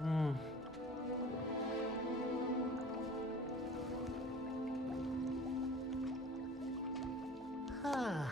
Hmm. Huh.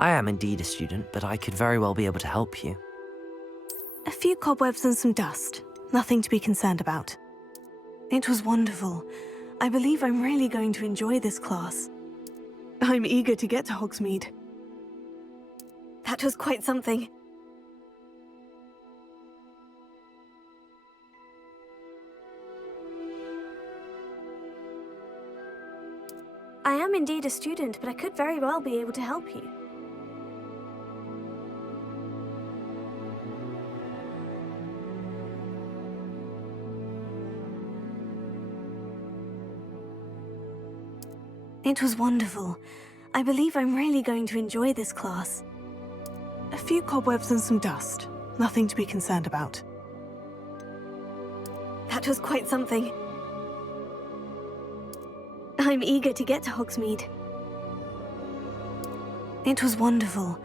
I am indeed a student, but I could very well be able to help you. A few cobwebs and some dust. Nothing to be concerned about. It was wonderful. I believe I'm really going to enjoy this class. I'm eager to get to Hogsmeade. That was quite something. I am indeed a student, but I could very well be able to help you. It was wonderful. I believe I'm really going to enjoy this class. A few cobwebs and some dust. Nothing to be concerned about. That was quite something. I'm eager to get to Hogsmeade. It was wonderful.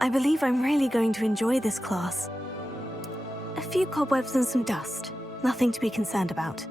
I believe I'm really going to enjoy this class. A few cobwebs and some dust. Nothing to be concerned about.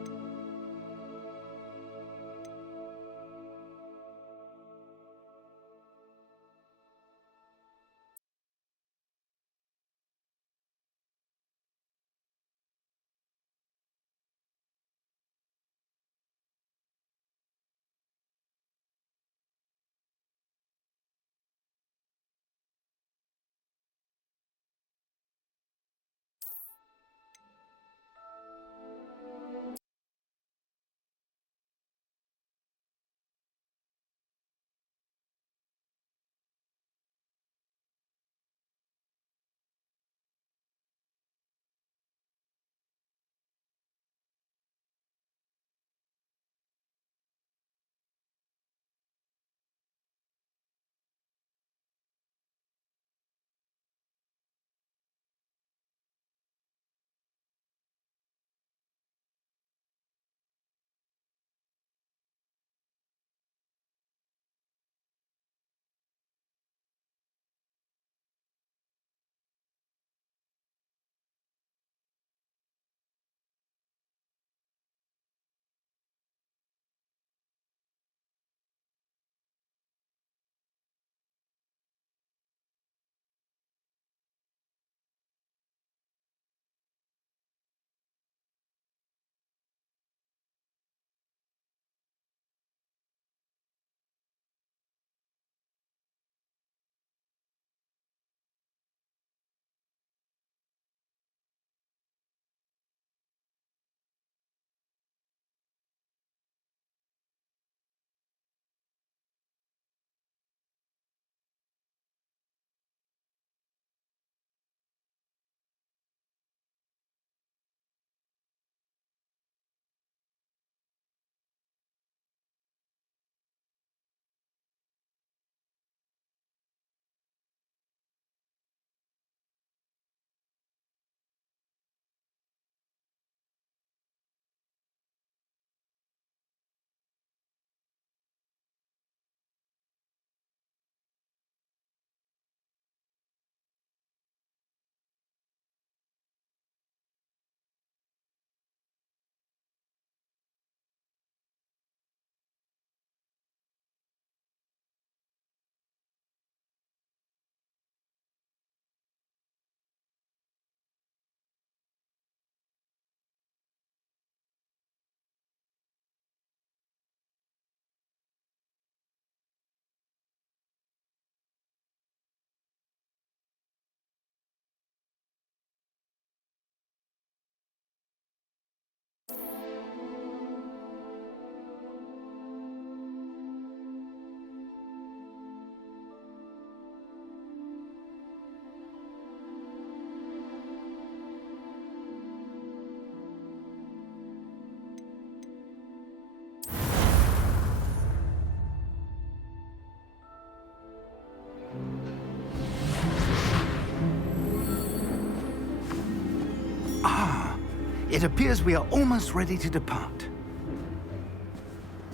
It appears we are almost ready to depart.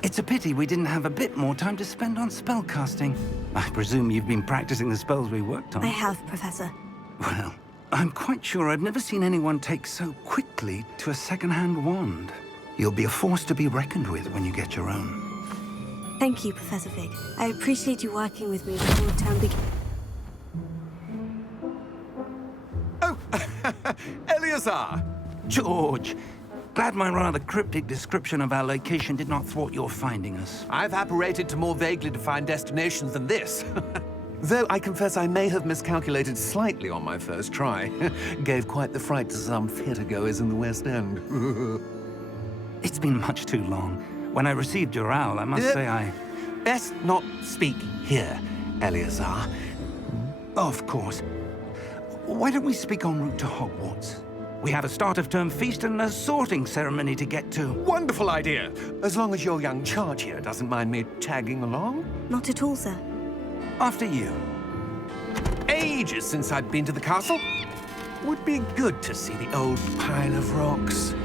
It's a pity we didn't have a bit more time to spend on spellcasting. I presume you've been practicing the spells we worked on. I have, Professor. Well, I'm quite sure I've never seen anyone take so quickly to a second-hand wand. You'll be a force to be reckoned with when you get your own. Thank you, Professor Fig. I appreciate you working with me before term begins. Eleazar! George, glad my rather cryptic description of our location did not thwart your finding us. I've apparated to more vaguely defined destinations than this. Though I confess I may have miscalculated slightly on my first try. Gave quite the fright to some theatre-goers in the West End. It's been much too long. When I received your owl, I must say I... Best not speak here, Eleazar. Of course. Why don't we speak en route to Hogwarts? We have a start-of-term feast and a sorting ceremony to get to. Wonderful idea! As long as your young charge here doesn't mind me tagging along. Not at all, sir. After you. Ages since I'd been to the castle. Would be good to see the old pile of rocks.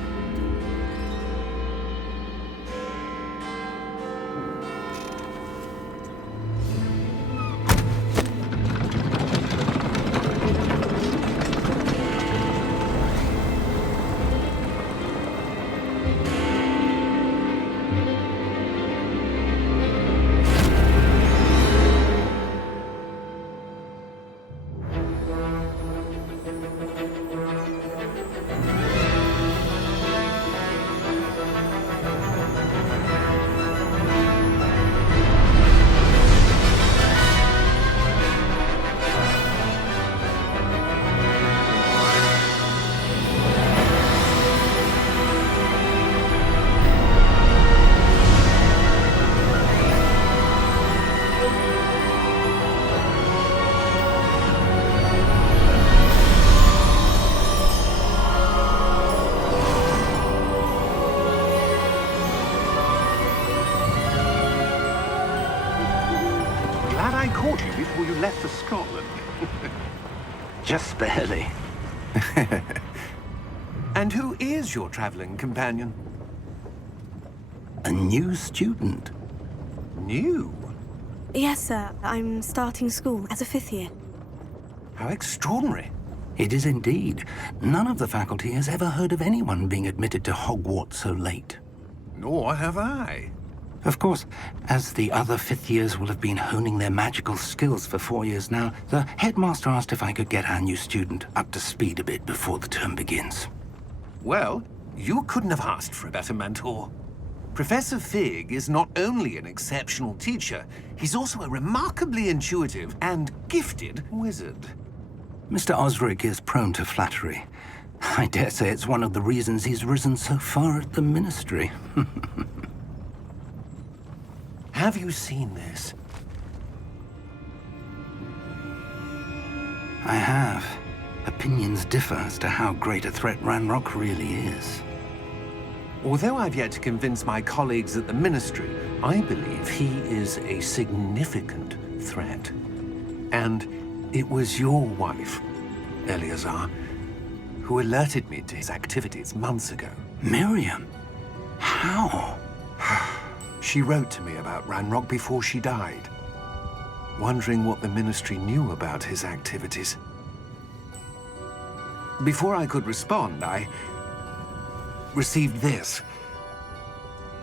I caught you before you left for Scotland. Just barely. And who is your traveling companion? A new student. New? Yes, sir. I'm starting school as a 5th year. How extraordinary. It is indeed. None of the faculty has ever heard of anyone being admitted to Hogwarts so late. Nor have I. Of course, as the other 5th years will have been honing their magical skills for 4 years now, the headmaster asked if I could get our new student up to speed a bit before the term begins. Well, you couldn't have asked for a better mentor. Professor Fig is not only an exceptional teacher, he's also a remarkably intuitive and gifted wizard. Mr. Osric is prone to flattery. I dare say it's one of the reasons he's risen so far at the Ministry. Have you seen this? I have. Opinions differ as to how great a threat Ranrock really is. Although I've yet to convince my colleagues at the Ministry, I believe he is a significant threat. And it was your wife, Eleazar, who alerted me to his activities months ago. Miriam? How? She wrote to me about Ranrock before she died, wondering what the Ministry knew about his activities. Before I could respond, I received this.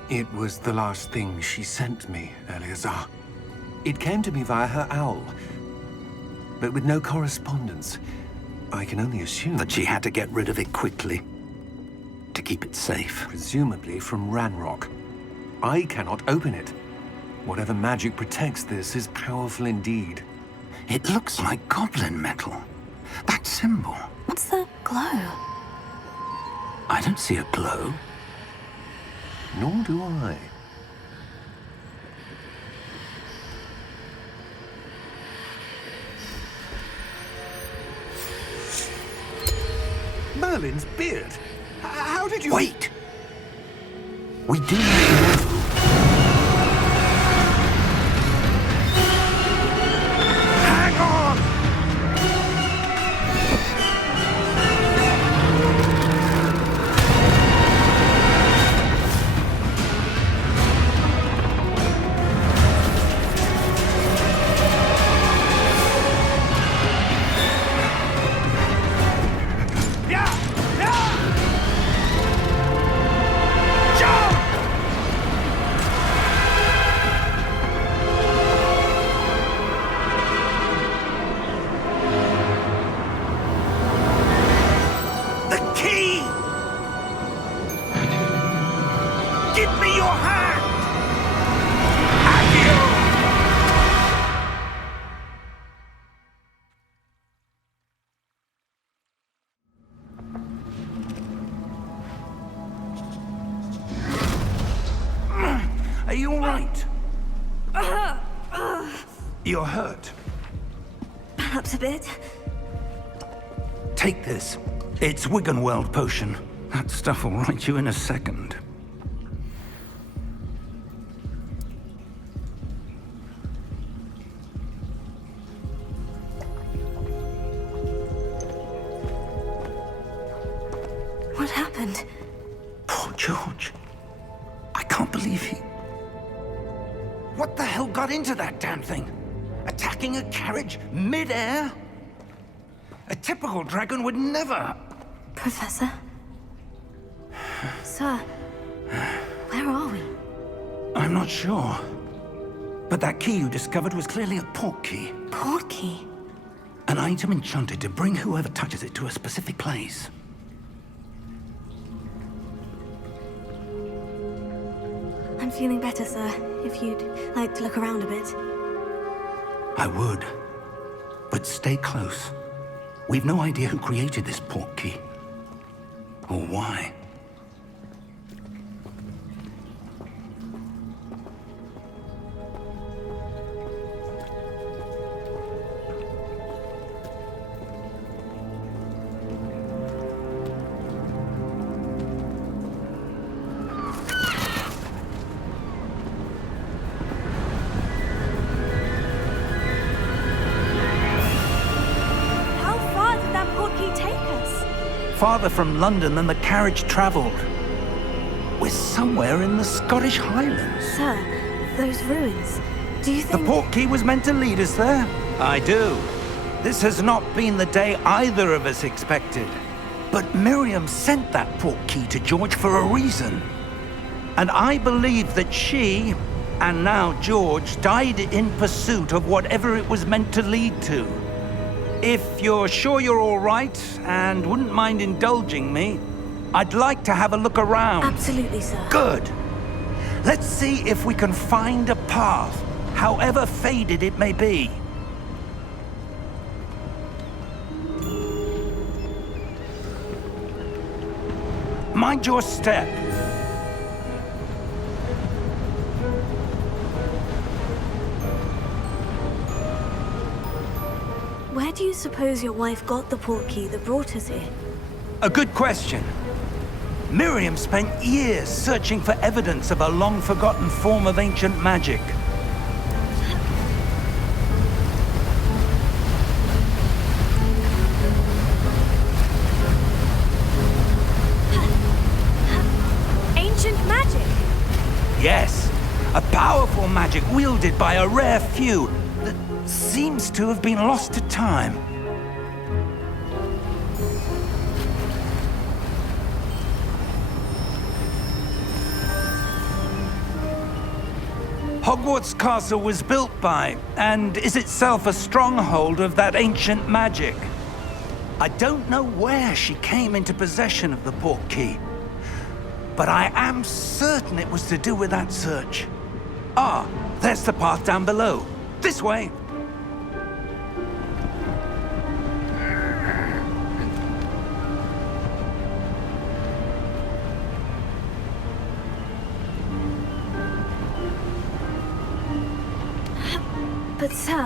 It was the last thing she sent me, Eleazar. It came to me via her owl, but with no correspondence. I can only assume That she had to get rid of it quickly, to keep it safe. presumably from Ranrock. I cannot open it. Whatever magic protects this is powerful indeed. It looks like goblin metal. That symbol. What's the glow? I don't see a glow. Nor do I. Merlin's beard. How did you... Wait! We do know. Hang on! Yeah! Yeah! Jump! Are you all right? You're hurt. Perhaps a bit. Take this. It's Wiggenweld potion. That stuff will right you in a second. What happened? Poor George. I can't believe he... What the hell got into that damn thing? Attacking a carriage mid-air? A typical dragon would never... Professor? Sir, where are we? I'm not sure. But that key you discovered was clearly a port key. Port key? An item enchanted to bring whoever touches it to a specific place. I'm feeling better, sir. If you'd like to look around a bit. I would. But stay close. We've no idea who created this port key. Or why. Farther from London than the carriage travelled. We're somewhere in the Scottish Highlands. Sir, those ruins, do you think... The port key was meant to lead us there? I do. This has not been the day either of us expected. But Miriam sent that port key to George for a reason. And I believe that she, and now George, died in pursuit of whatever it was meant to lead to. If you're sure you're all right, and wouldn't mind indulging me, I'd like to have a look around. Absolutely, sir. Good. Let's see if we can find a path, however faded it may be. Mind your step. Where do you suppose your wife got the port key that brought us here? A good question. Miriam spent years searching for evidence of a long-forgotten form of ancient magic. Ancient magic? Yes, a powerful magic wielded by a rare few that seems to have been lost to time. Hogwarts Castle was built by, and is itself a stronghold of that ancient magic. I don't know where she came into possession of the port key, but I am certain it was to do with that search. Ah, there's the path down below. This way. But sir,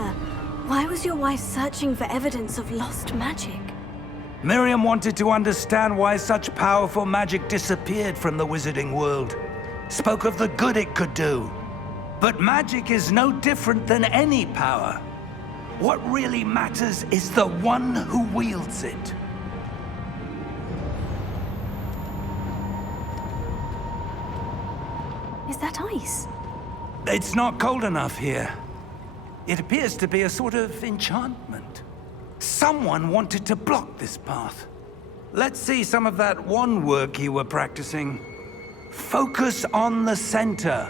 why was your wife searching for evidence of lost magic? Miriam wanted to understand why such powerful magic disappeared from the wizarding world. Spoke of the good it could do. But magic is no different than any power. What really matters is the one who wields it. Is that ice? It's not cold enough here. It appears to be a sort of enchantment. Someone wanted to block this path. Let's see some of that wand work you were practicing. Focus on the center.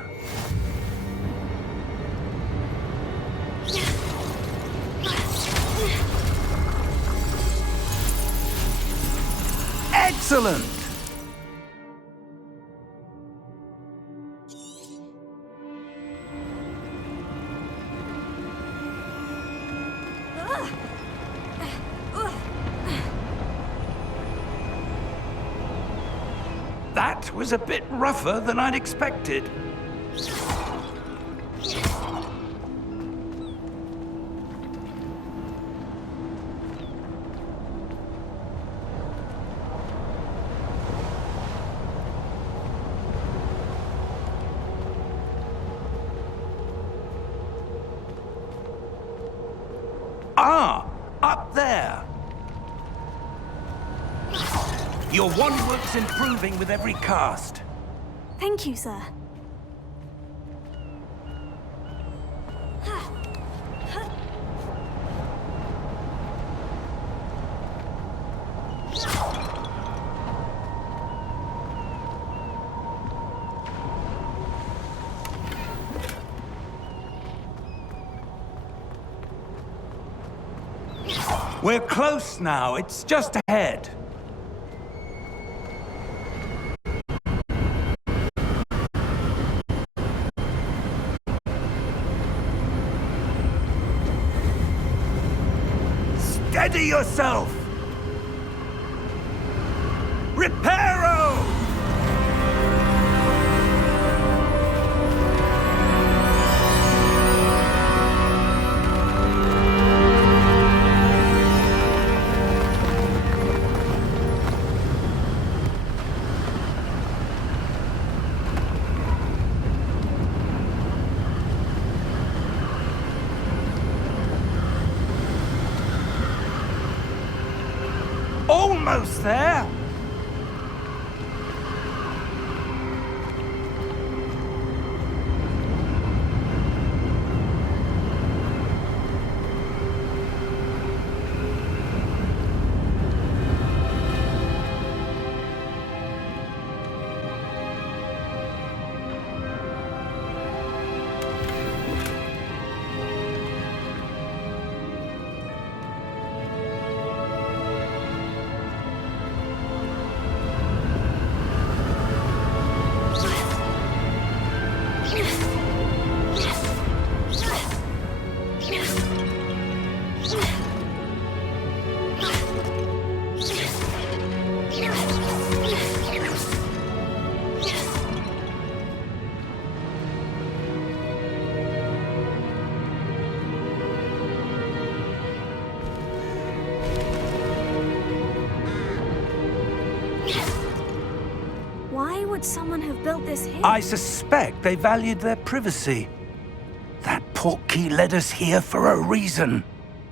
Excellent! That was a bit rougher than I'd expected. there. Your wand work's improving with every cast. Thank you, sir. We're close now. It's just ahead. Steady yourself! Reparo! Almost there! Why would someone have built this here? I suspect they valued their privacy. That portkey led us here for a reason.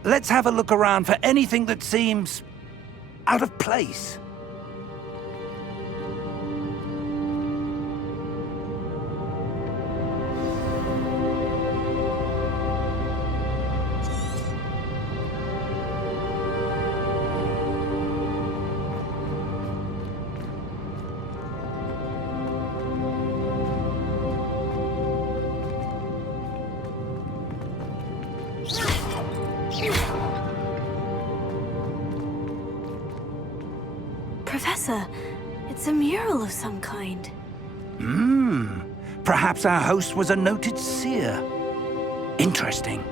Let's have a look around for anything that seems out of place. Professor, it's a mural of some kind. Perhaps our host was a noted seer. Interesting.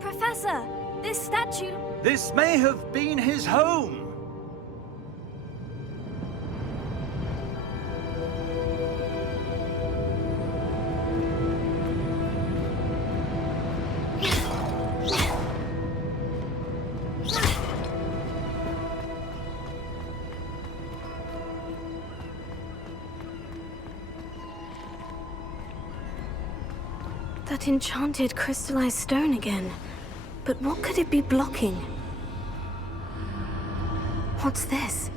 Professor, this statue... This may have been his home. That enchanted crystallized stone again. But what could it be blocking? What's this?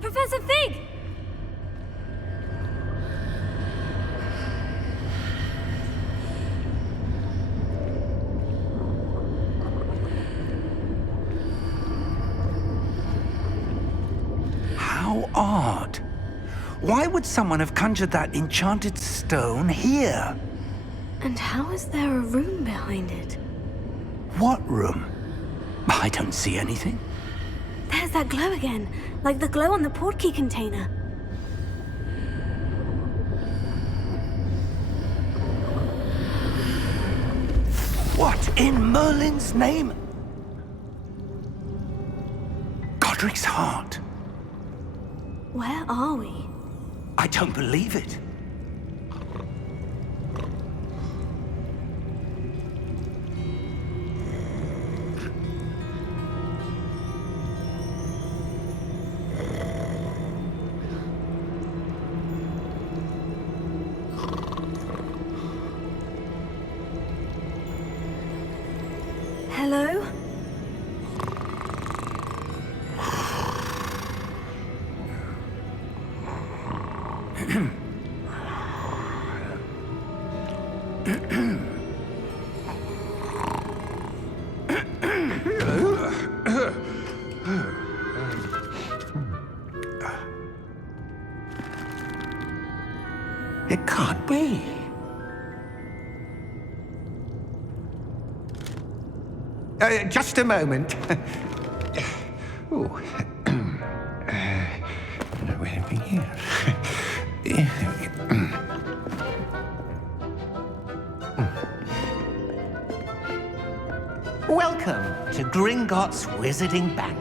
Professor Fig! How odd. Why would someone have conjured that enchanted stone here? And how is there a room behind it? What room? I don't see anything. There's that glow again, like the glow on the portkey container. What in Merlin's name? Godric's heart. Where are we? I don't believe it. It can't be. Just a moment. Oh. Anything here? Welcome to Gringotts Wizarding Bank.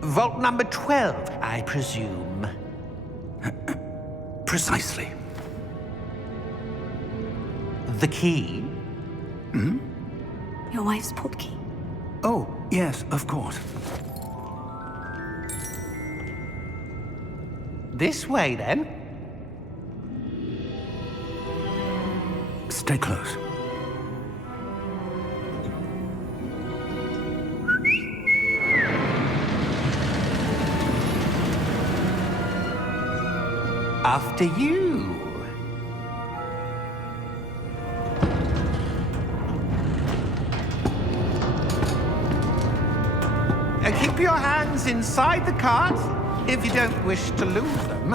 Vault number 12, I presume. Precisely. The key? Your wife's portkey. Oh, yes, of course. This way, then. Stay close. After you. Keep your hands inside the cart if you don't wish to lose them.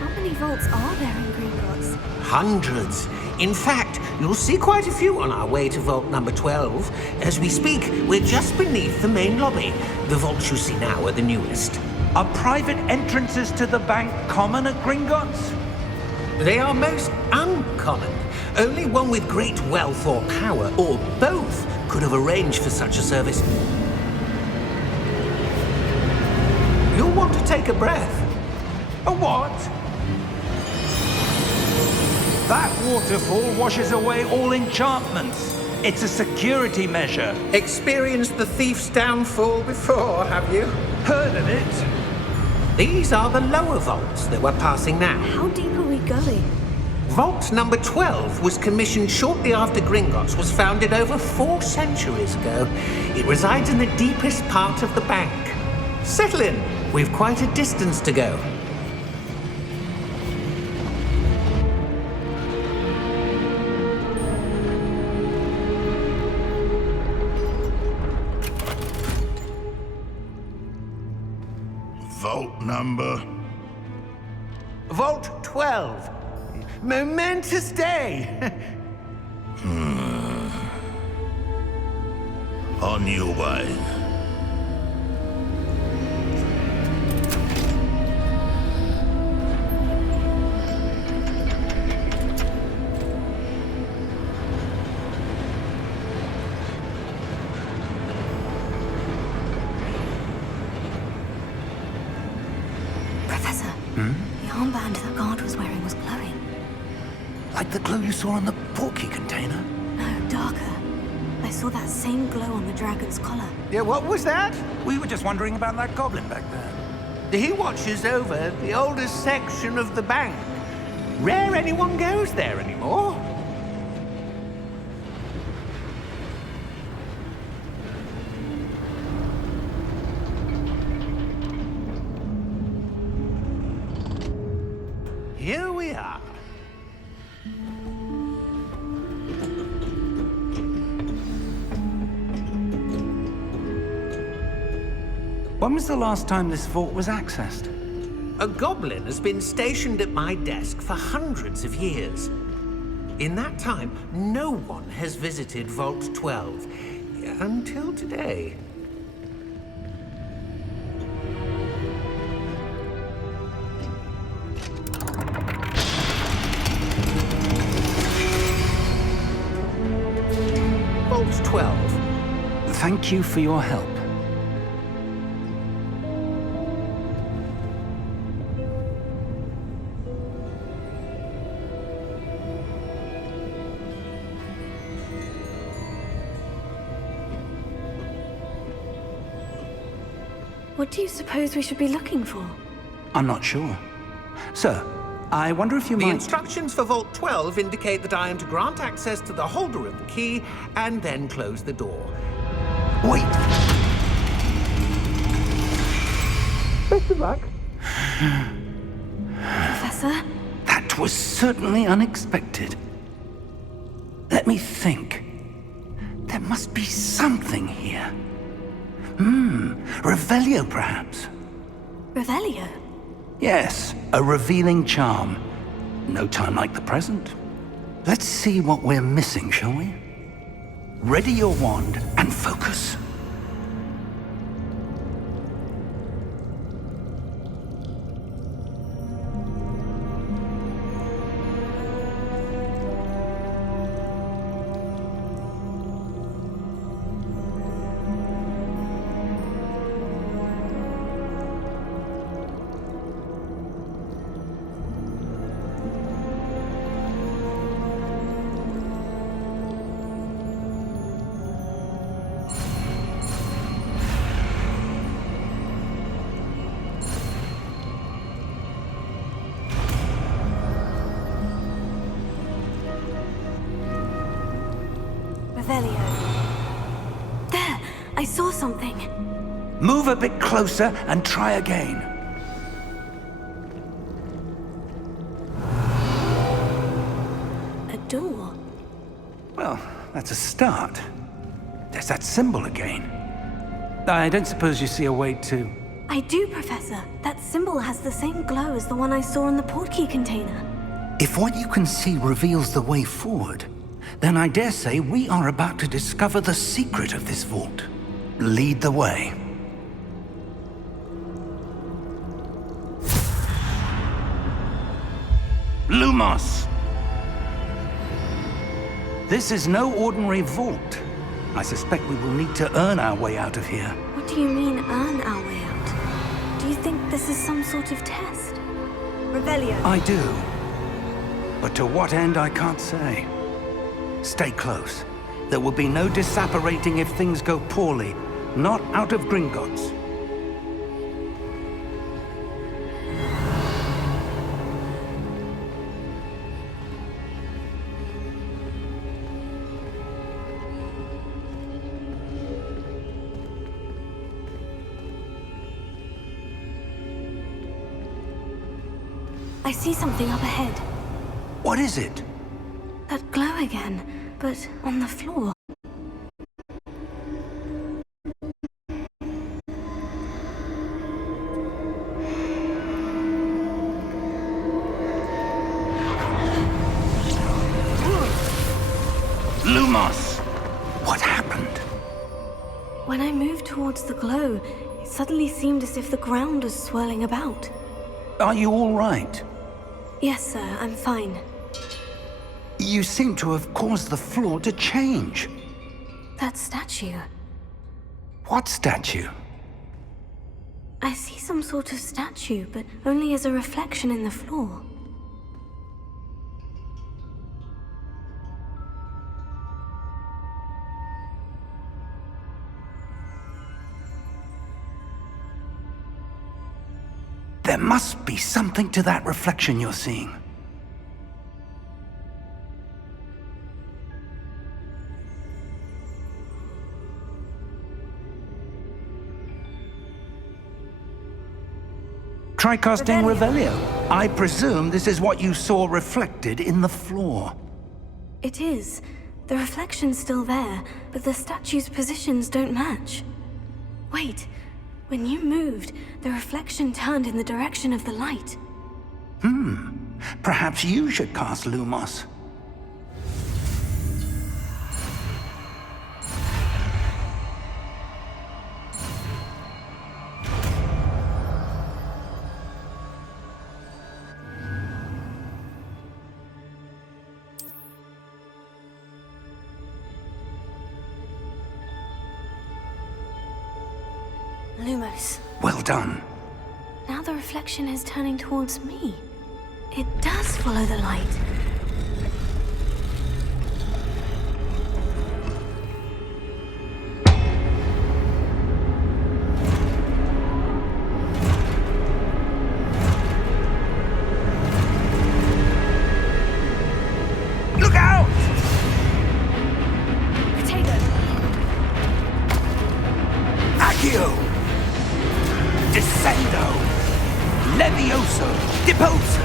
How many vaults are there in Gringotts? Hundreds. In fact, you'll see quite a few on our way to vault number 12. As we speak, we're just beneath the main lobby. The vaults you see now are the newest. Are private entrances to the bank common at Gringotts? They are most uncommon. Only one with great wealth or power, or both, could have arranged for such a service. You'll want to take a breath. A what? That waterfall washes away all enchantments. It's a security measure. Experienced the thief's downfall before, have you? Heard of it? These are the lower vaults that we're passing now. How deep are we going? Vault number 12 was commissioned shortly after Gringotts was founded over 4 centuries ago. It resides in the deepest part of the bank. Settle in. We've quite a distance to go. Vault number? Vault 12. Momentous day. On your way. Professor, the armband that guard was wearing was glowing. Like the glow you saw on the portkey container? No, darker. I saw that same glow on the dragon's collar. Yeah, what was that? We were just wondering about that goblin back there. He watches over the oldest section of the bank. Rare anyone goes there anymore. Here we are. When was the last time this vault was accessed? A goblin has been stationed at my desk for hundreds of years. In that time, no one has visited Vault 12. Until today. Vault 12. Thank you for your help. What do you suppose we should be looking for? I'm not sure. Sir, I wonder if you The might... instructions for Vault 12 indicate that I am to grant access to the holder of the key and then close the door. Wait! Best of luck. Professor? That was certainly unexpected. Let me think. There must be something here. Revelio, perhaps? Revelio? Yes, a revealing charm. No time like the present. Let's see what we're missing, shall we? Ready your wand and focus. Revelio. There! I saw something. Move a bit closer and try again. A door. Well, that's a start. There's that symbol again. I don't suppose you see a way to... I do, Professor. That symbol has the same glow as the one I saw in the portkey container. If what you can see reveals the way forward, then I dare say we are about to discover the secret of this vault. Lead the way. Lumos! This is no ordinary vault. I suspect we will need to earn our way out of here. What do you mean, earn our way out? Do you think this is some sort of test? Revelio. I do. But to what end, I can't say. Stay close. There will be no disapparating if things go poorly. Not out of Gringotts. I see something up ahead. What is it? That glow again, but on the floor. Lumos! What happened? When I moved towards the glow, it suddenly seemed as if the ground was swirling about. Are you all right? Yes, sir, I'm fine. You seem to have caused the floor to change. That statue. What statue? I see some sort of statue, but only as a reflection in the floor. There must be something to that reflection you're seeing. Try casting Revelio. I presume this is what you saw reflected in the floor. It is. The reflection's still there, but the statue's positions don't match. Wait, when you moved, the reflection turned in the direction of the light. Perhaps you should cast Lumos. Lumos. Well done. Now the reflection is turning towards me. It does follow the light. Look out! Potato! Accio! Descendo! Levioso! Deposa!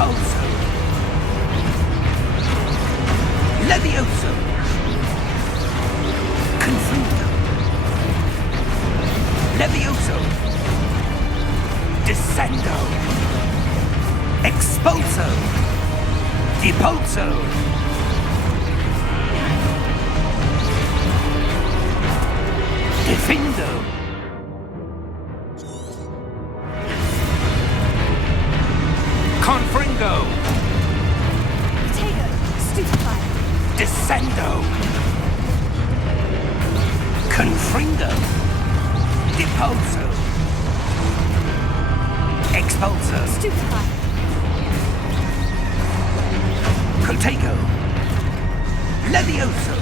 Depulso. Levioso. Confundo. Levioso. Descendo. Expulso. Depulso. Defindo. Confringo. Potato, stupefy. Descendo. Confringo. Depulso. Expulso. Stupefy. Protego. Levioso.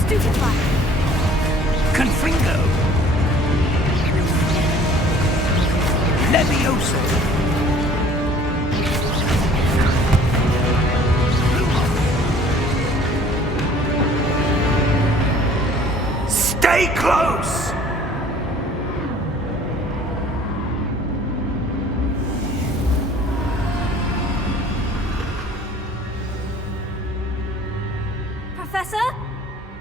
Stupefy. Confringo. Levioso. Stay close! Professor?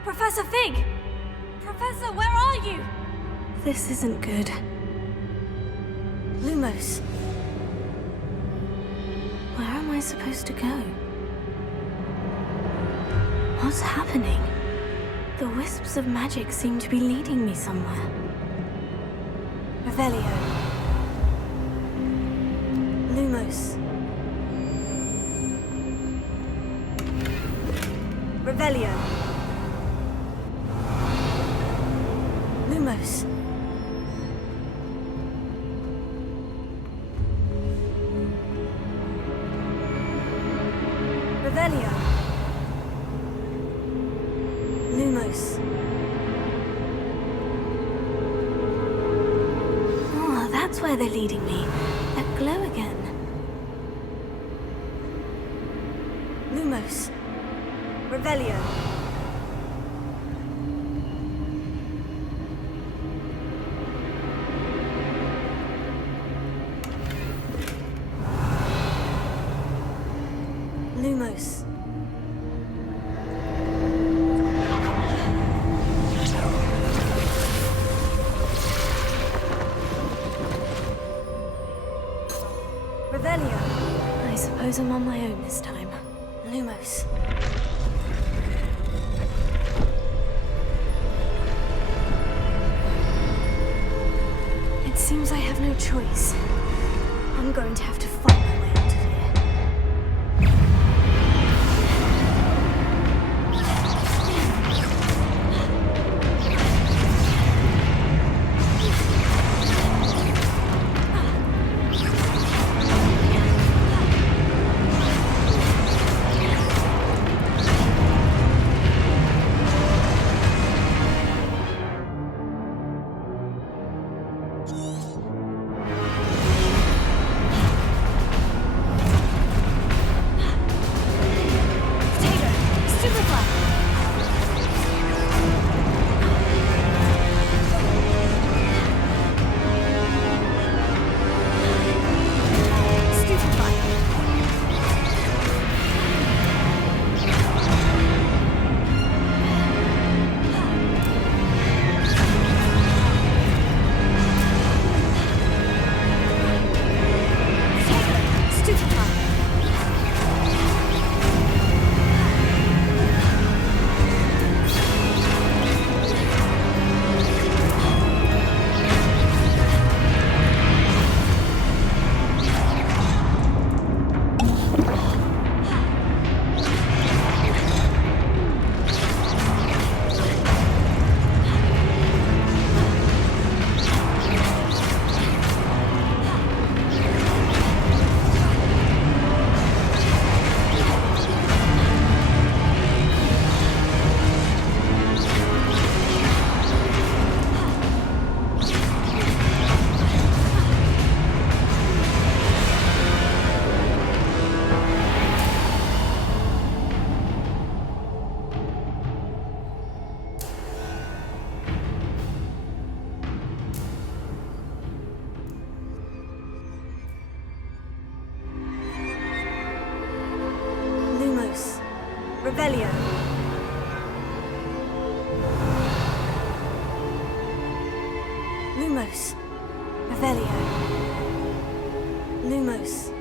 Professor Fig! Professor, where are you? This isn't good. Lumos. Where am I supposed to go? What's happening? The wisps of magic seem to be leading me somewhere. Revelio. Lumos. Revelio. Lumos. Revelio. Lumos. Oh, that's where they're leading me. That glow again. Lumos. Revelio. Lumos. Revelio. I suppose I'm on my own this time. Lumos. It seems I have no choice. I'm going to have to fight my way out of here. Revelio. Lumos. Revelio. Lumos.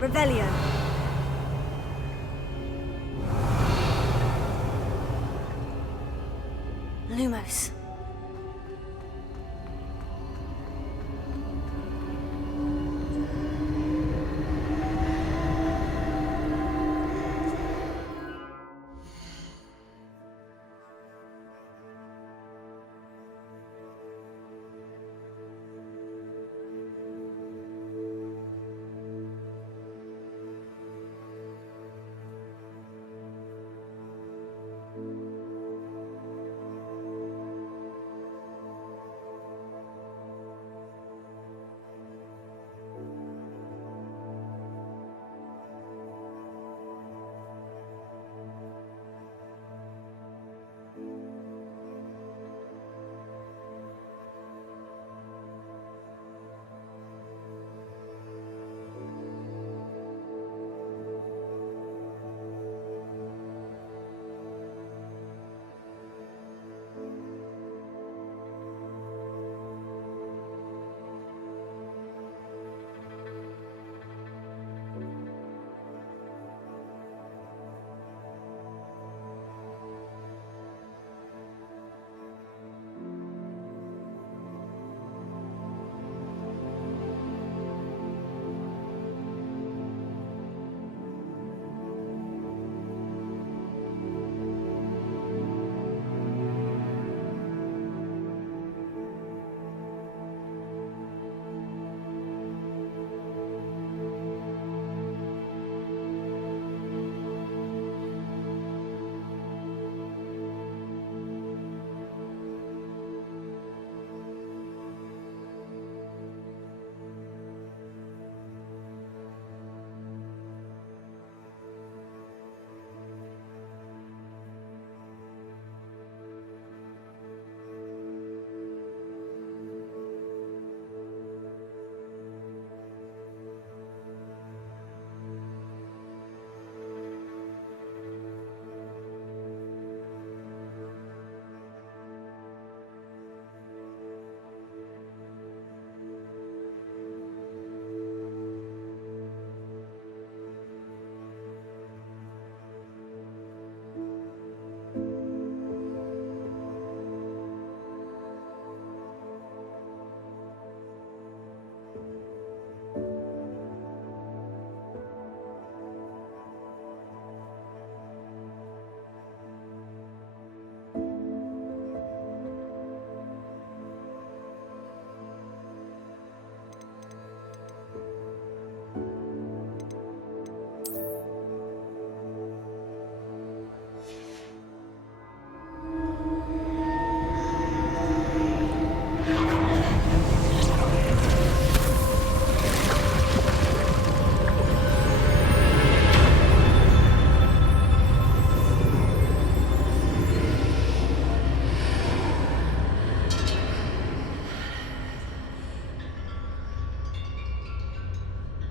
Revelio. Lumos.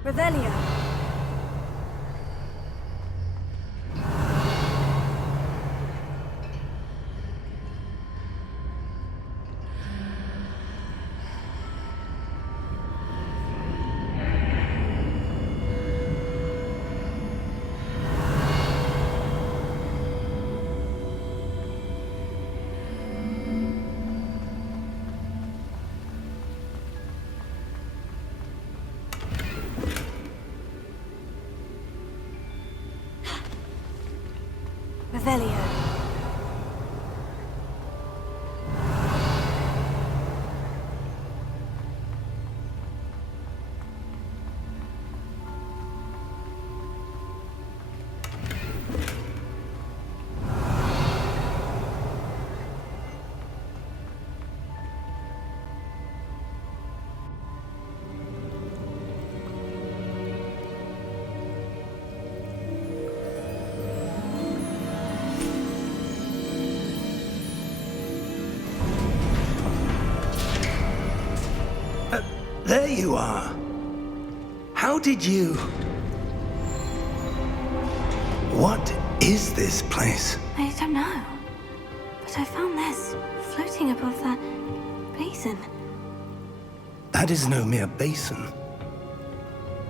Revelio. Revelio. you are. How did you... What is this place? I don't know. But I found this floating above that basin. That is no mere basin.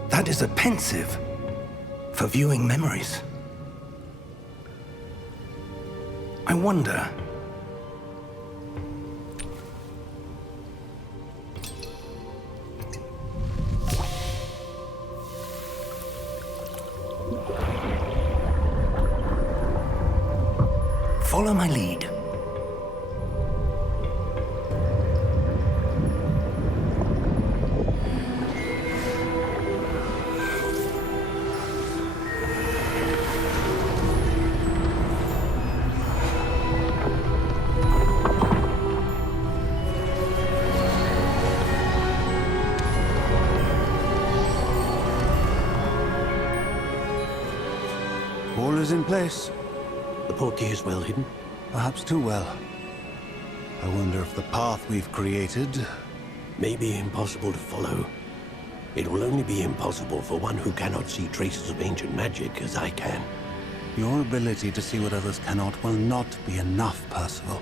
That is a pensive for viewing memories. I wonder... Follow my lead. All is in place. The portkey is well hidden. Perhaps too well. I wonder if the path we've created... May be impossible to follow. It will only be impossible for one who cannot see traces of ancient magic as I can. Your ability to see what others cannot will not be enough, Percival.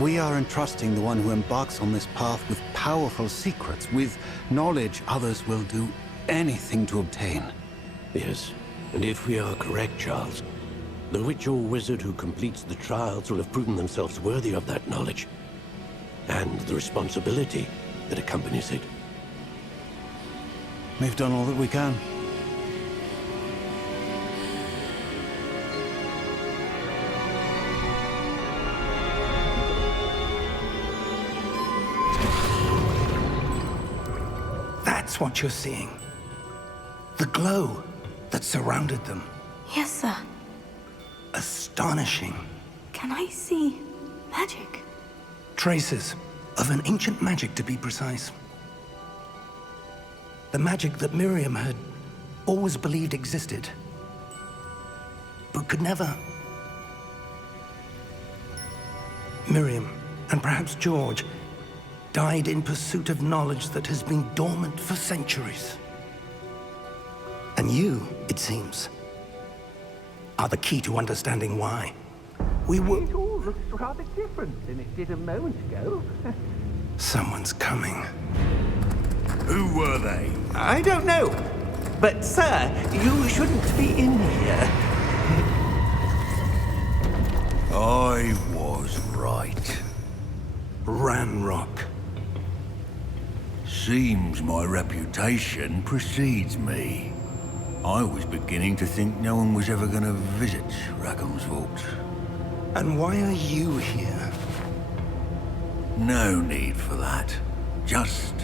We are entrusting the one who embarks on this path with powerful secrets, with knowledge others will do anything to obtain. Yes, and if we are correct, Charles, the witch or wizard who completes the trials will have proven themselves worthy of that knowledge, and the responsibility that accompanies it. We've done all that we can. That's what you're seeing. The glow that surrounded them. Yes, sir. Astonishing. Can I see magic? Traces of an ancient magic, to be precise. The magic that Miriam had always believed existed, but could never. Miriam, and perhaps George, died in pursuit of knowledge that has been dormant for centuries. And you, it seems, are the key to understanding why. We were... It all looks rather different than it did a moment ago. Someone's coming. Who were they? I don't know. But, sir, you shouldn't be in here. I was right. Ranrock. Seems my reputation precedes me. I was beginning to think no one was ever going to visit Rackham's vault. And why are you here? No need for that. Just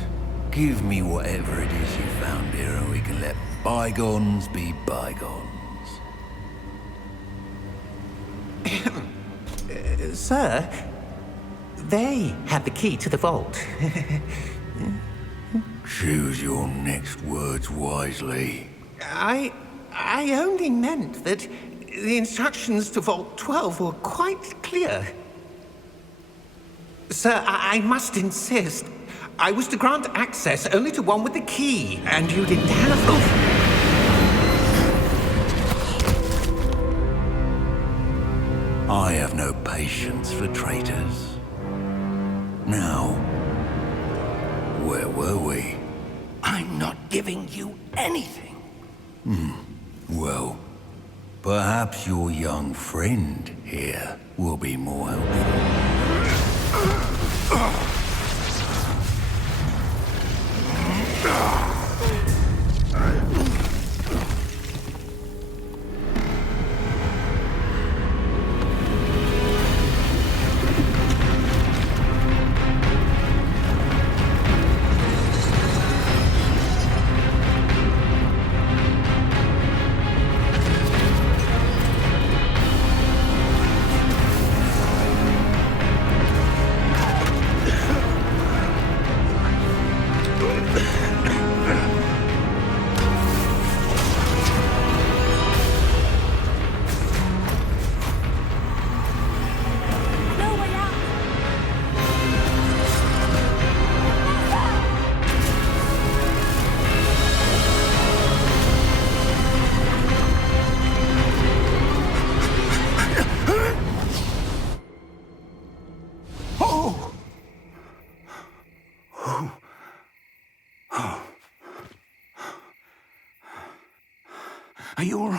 give me whatever it is you found here and we can let bygones be bygones. Sir, they have the key to the vault. Choose your next words wisely. I only meant that the instructions to Vault 12 were quite clear. Sir, I must insist. I was to grant access only to one with the key, and you didn't have... I have no patience for traitors. Now, where were we? I'm not giving you anything. Well, perhaps your young friend here will be more helpful.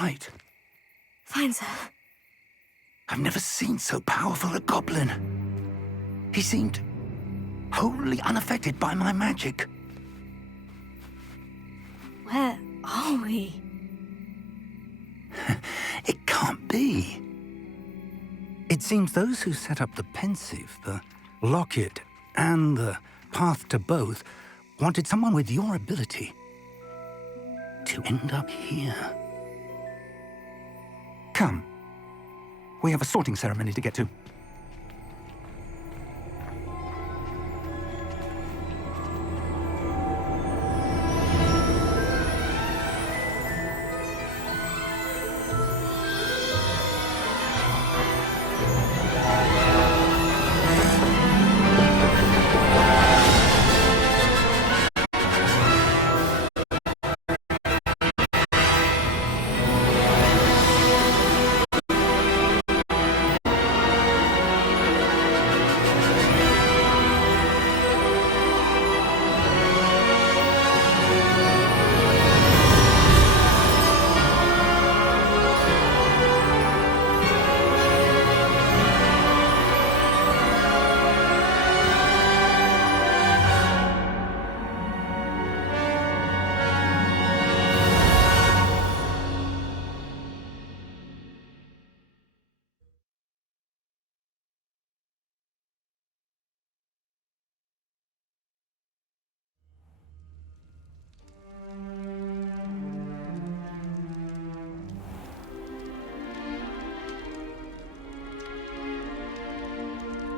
right. Fine, sir. I've never seen so powerful a goblin. He seemed wholly unaffected by my magic. Where are we? It can't be. It seems those who set up the pensive, the locket, and the path to both wanted someone with your ability to end up here. Come. We have a sorting ceremony to get to.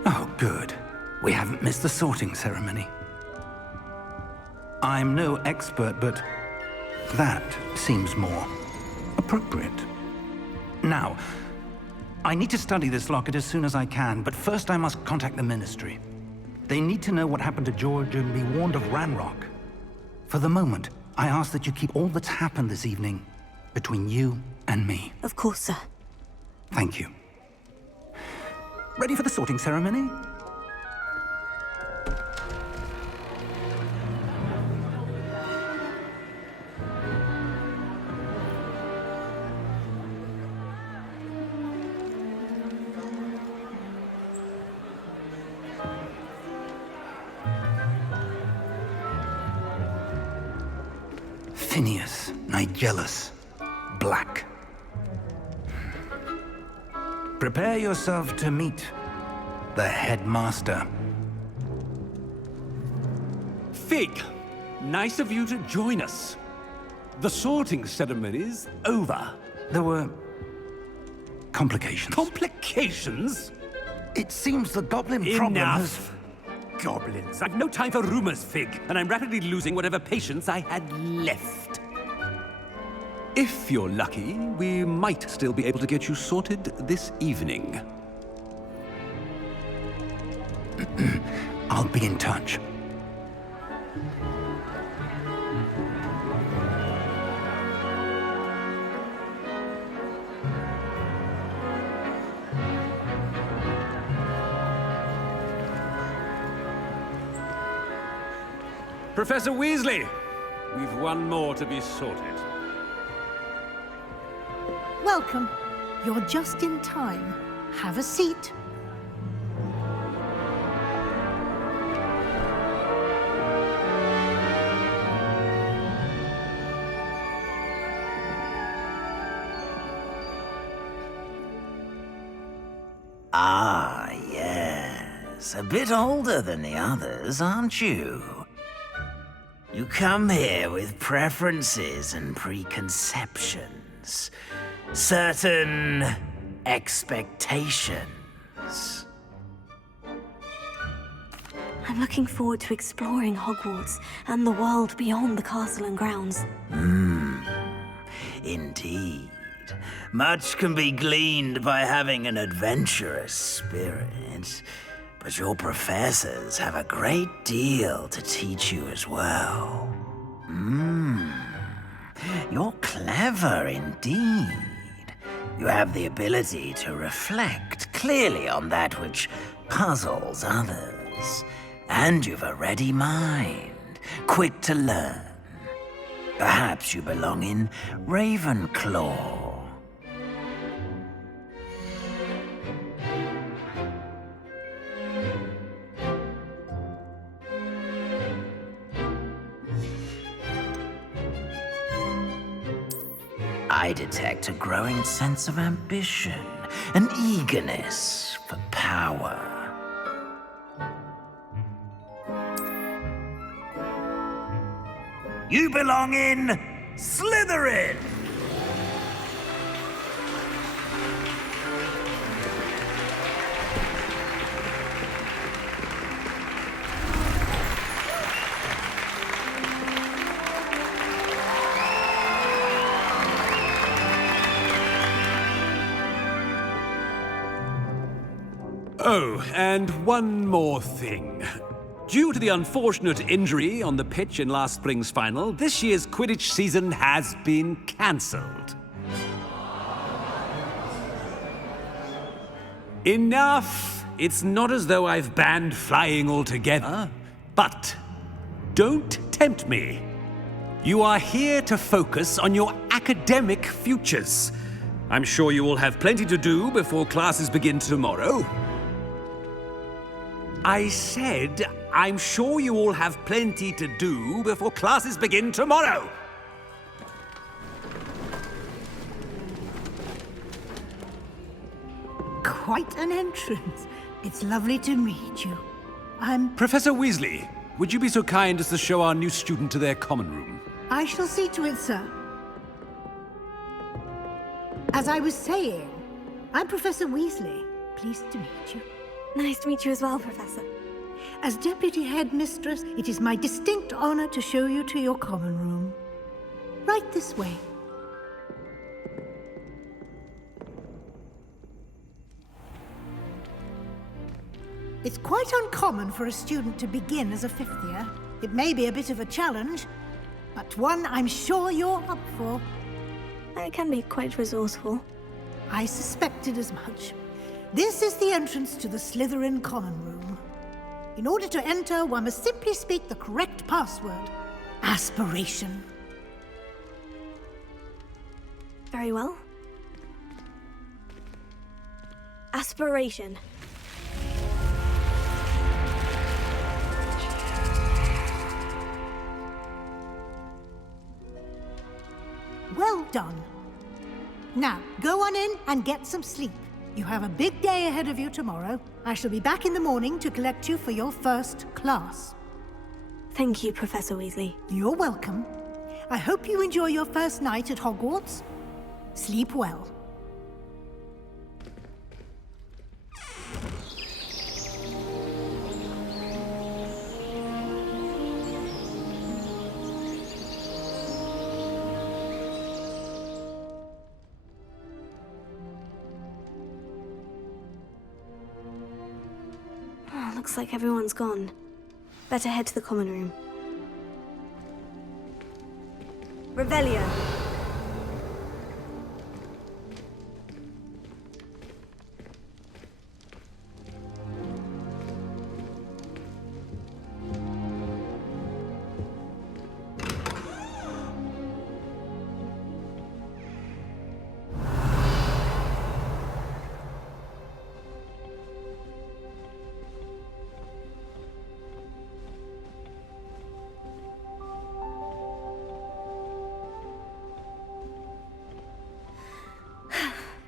Oh, good. We haven't missed the sorting ceremony. I'm no expert, but that seems more appropriate. Now, I need to study this locket as soon as I can, but first I must contact the Ministry. They need to know what happened to George and be warned of Ranrock. For the moment, I ask that you keep all that's happened this evening between you and me. Of course, sir. Thank you. Ready for the sorting ceremony? Phineas, Nigellus, Black. Prepare yourself to meet the headmaster. Fig, nice of you to join us. The sorting ceremony's over. There were complications. Complications? It seems the goblin problem has... Enough! Goblins. I've no time for rumors, Fig, and I'm rapidly losing whatever patience I had left. If you're lucky, we might still be able to get you sorted this evening. I'll be in touch. Professor Weasley, we've one more to be sorted. Welcome. You're just in time. Have a seat. Ah, yes. A bit older than the others, aren't you? You come here with preferences and preconceptions. Certain expectations. I'm looking forward to exploring Hogwarts and the world beyond the castle and grounds. Indeed. Much can be gleaned by having an adventurous spirit, but your professors have a great deal to teach you as well. You're clever indeed. You have the ability to reflect clearly on that which puzzles others. And you've a ready mind, quick to learn. Perhaps you belong in Ravenclaw. I detect a growing sense of ambition, an eagerness for power. You belong in Slytherin! Oh, and one more thing. Due to the unfortunate injury on the pitch in last spring's final, this year's Quidditch season has been cancelled. Enough! It's not as though I've banned flying altogether. But don't tempt me. You are here to focus on your academic futures. I'm sure you will have plenty to do before classes begin tomorrow. I said, I'm sure you all have plenty to do before classes begin tomorrow. Quite an entrance. It's lovely to meet you. Professor Weasley, would you be so kind as to show our new student to their common room? I shall see to it, sir. As I was saying, I'm Professor Weasley. Pleased to meet you. Nice to meet you as well, Professor. As Deputy Headmistress, it is my distinct honor to show you to your common room. Right this way. It's quite uncommon for a student to begin as a fifth year. It may be a bit of a challenge, but one I'm sure you're up for. I can be quite resourceful. I suspected as much. This is the entrance to the Slytherin common room. In order to enter, one must simply speak the correct password. Aspiration. Very well. Aspiration. Well done. Now, go on in and get some sleep. You have a big day ahead of you tomorrow. I shall be back in the morning to collect you for your first class. Thank you, Professor Weasley. You're welcome. I hope you enjoy your first night at Hogwarts. Sleep well. Looks like everyone's gone. Better head to the common room. Revelio.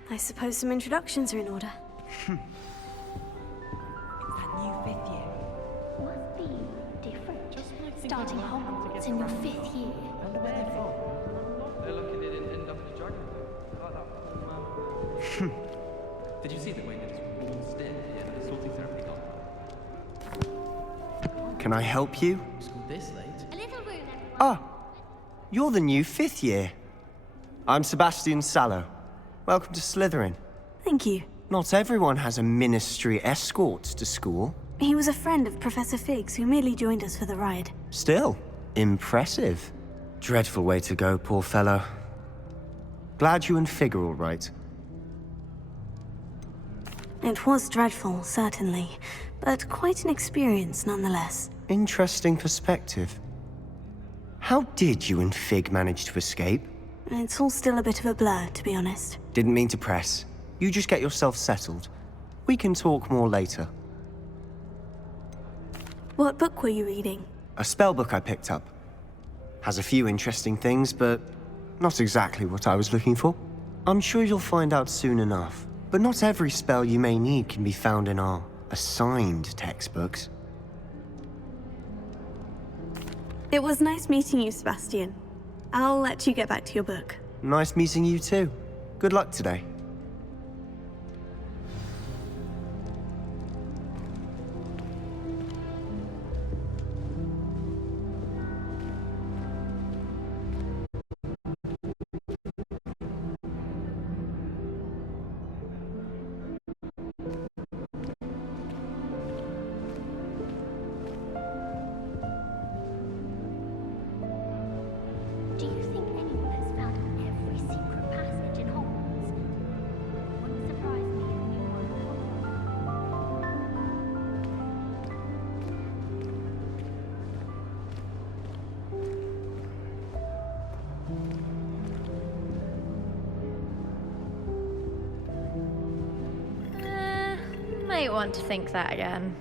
I suppose some introductions are in order. It's that new fifth year. Must be different. Starting Hogwarts in your fifth year. They're lucky they didn't end up in a dragon. Like that poor man. Did you see the way that his wounds did? Yeah, the sorting ceremony got. Can I help you? School this late? A little room, everyone. Ah, you're the new fifth year. I'm Sebastian Sallow. Welcome to Slytherin. Thank you. Not everyone has a ministry escort to school. He was a friend of Professor Fig's who merely joined us for the ride. Still, impressive. Dreadful way to go, poor fellow. Glad you and Fig are all right. It was dreadful, certainly, but quite an experience nonetheless. Interesting perspective. How did you and Fig manage to escape? It's all still a bit of a blur, to be honest. Didn't mean to press. You just get yourself settled. We can talk more later. What book were you reading? A spell book I picked up. Has a few interesting things, but Not exactly what I was looking for. I'm sure you'll find out soon enough. But not every spell you may need can be found in our assigned textbooks. It was nice meeting you, Sebastian. I'll let you get back to your book. Nice meeting you too. Good luck today. Do you think anyone has found every secret passage in Hogwarts? Wouldn't surprise me if you Might want to think that again.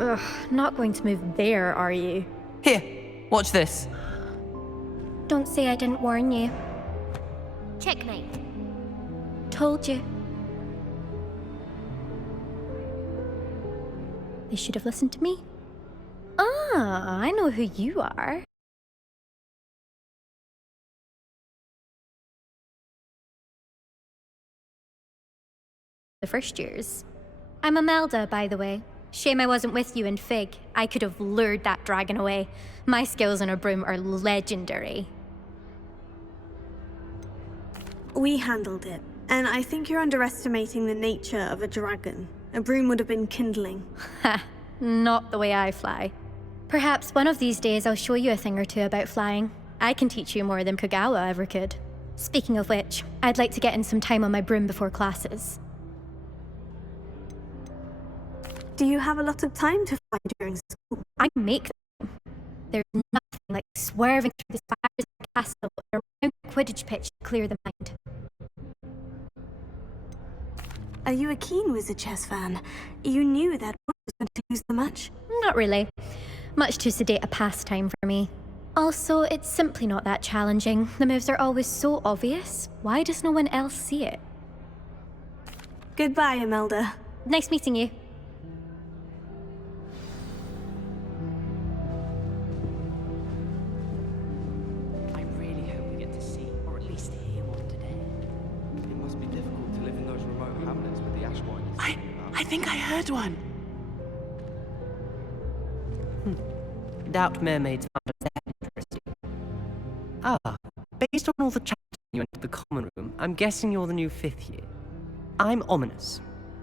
Ugh, not going to move there, are you? Here, watch this. Don't say I didn't warn you. Checkmate. Told you. They should have listened to me. Ah, I know who you are. The first years. I'm Imelda, by the way. Shame I wasn't with you in Fig. I could have lured that dragon away. My skills on a broom are legendary. We handled it, and I think you're underestimating the nature of a dragon. A broom would have been kindling. Ha, not the way I fly. Perhaps one of these days I'll show you a thing or two about flying. I can teach you more than Kagawa ever could. Speaking of which, I'd like to get in some time on my broom before classes. Do you have a lot of time to fly during school? I make them. There's nothing like swerving through the spires of the castle or around a Quidditch pitch to clear the mind. Are you a keen Wizard Chess fan? You knew that one was going to lose the match? Not really. Much too sedate a pastime for me. Also, it's simply not that challenging. The moves are always so obvious. Why does no one else see it? Goodbye, Imelda. Nice meeting you. I really hope we get to see, or at least hear one today. It must be difficult to live in those remote hamlets with the Ashwine. I think I heard one. Doubt mermaids found us that interesting. Ah, based on all the chat you entered the common room, I'm guessing you're the new 5th year. I'm Ominous.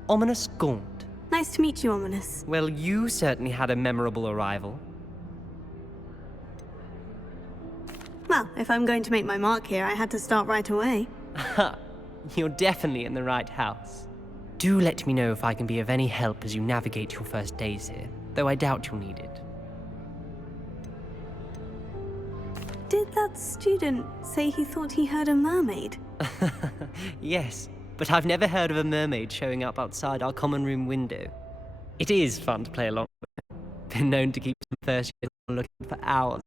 Ominous Gaunt. Nice to meet you, Ominous. Well, you certainly had a memorable arrival. Well, if I'm going to make my mark here, I had to start right away. Ha! You're definitely in the right house. Do let me know if I can be of any help as you navigate your first days here, though I doubt you'll need it. Did that student say he thought he heard a mermaid? Yes, but I've never heard of a mermaid showing up outside our common room window. It is fun to play along with. Been known to keep some first years looking for hours.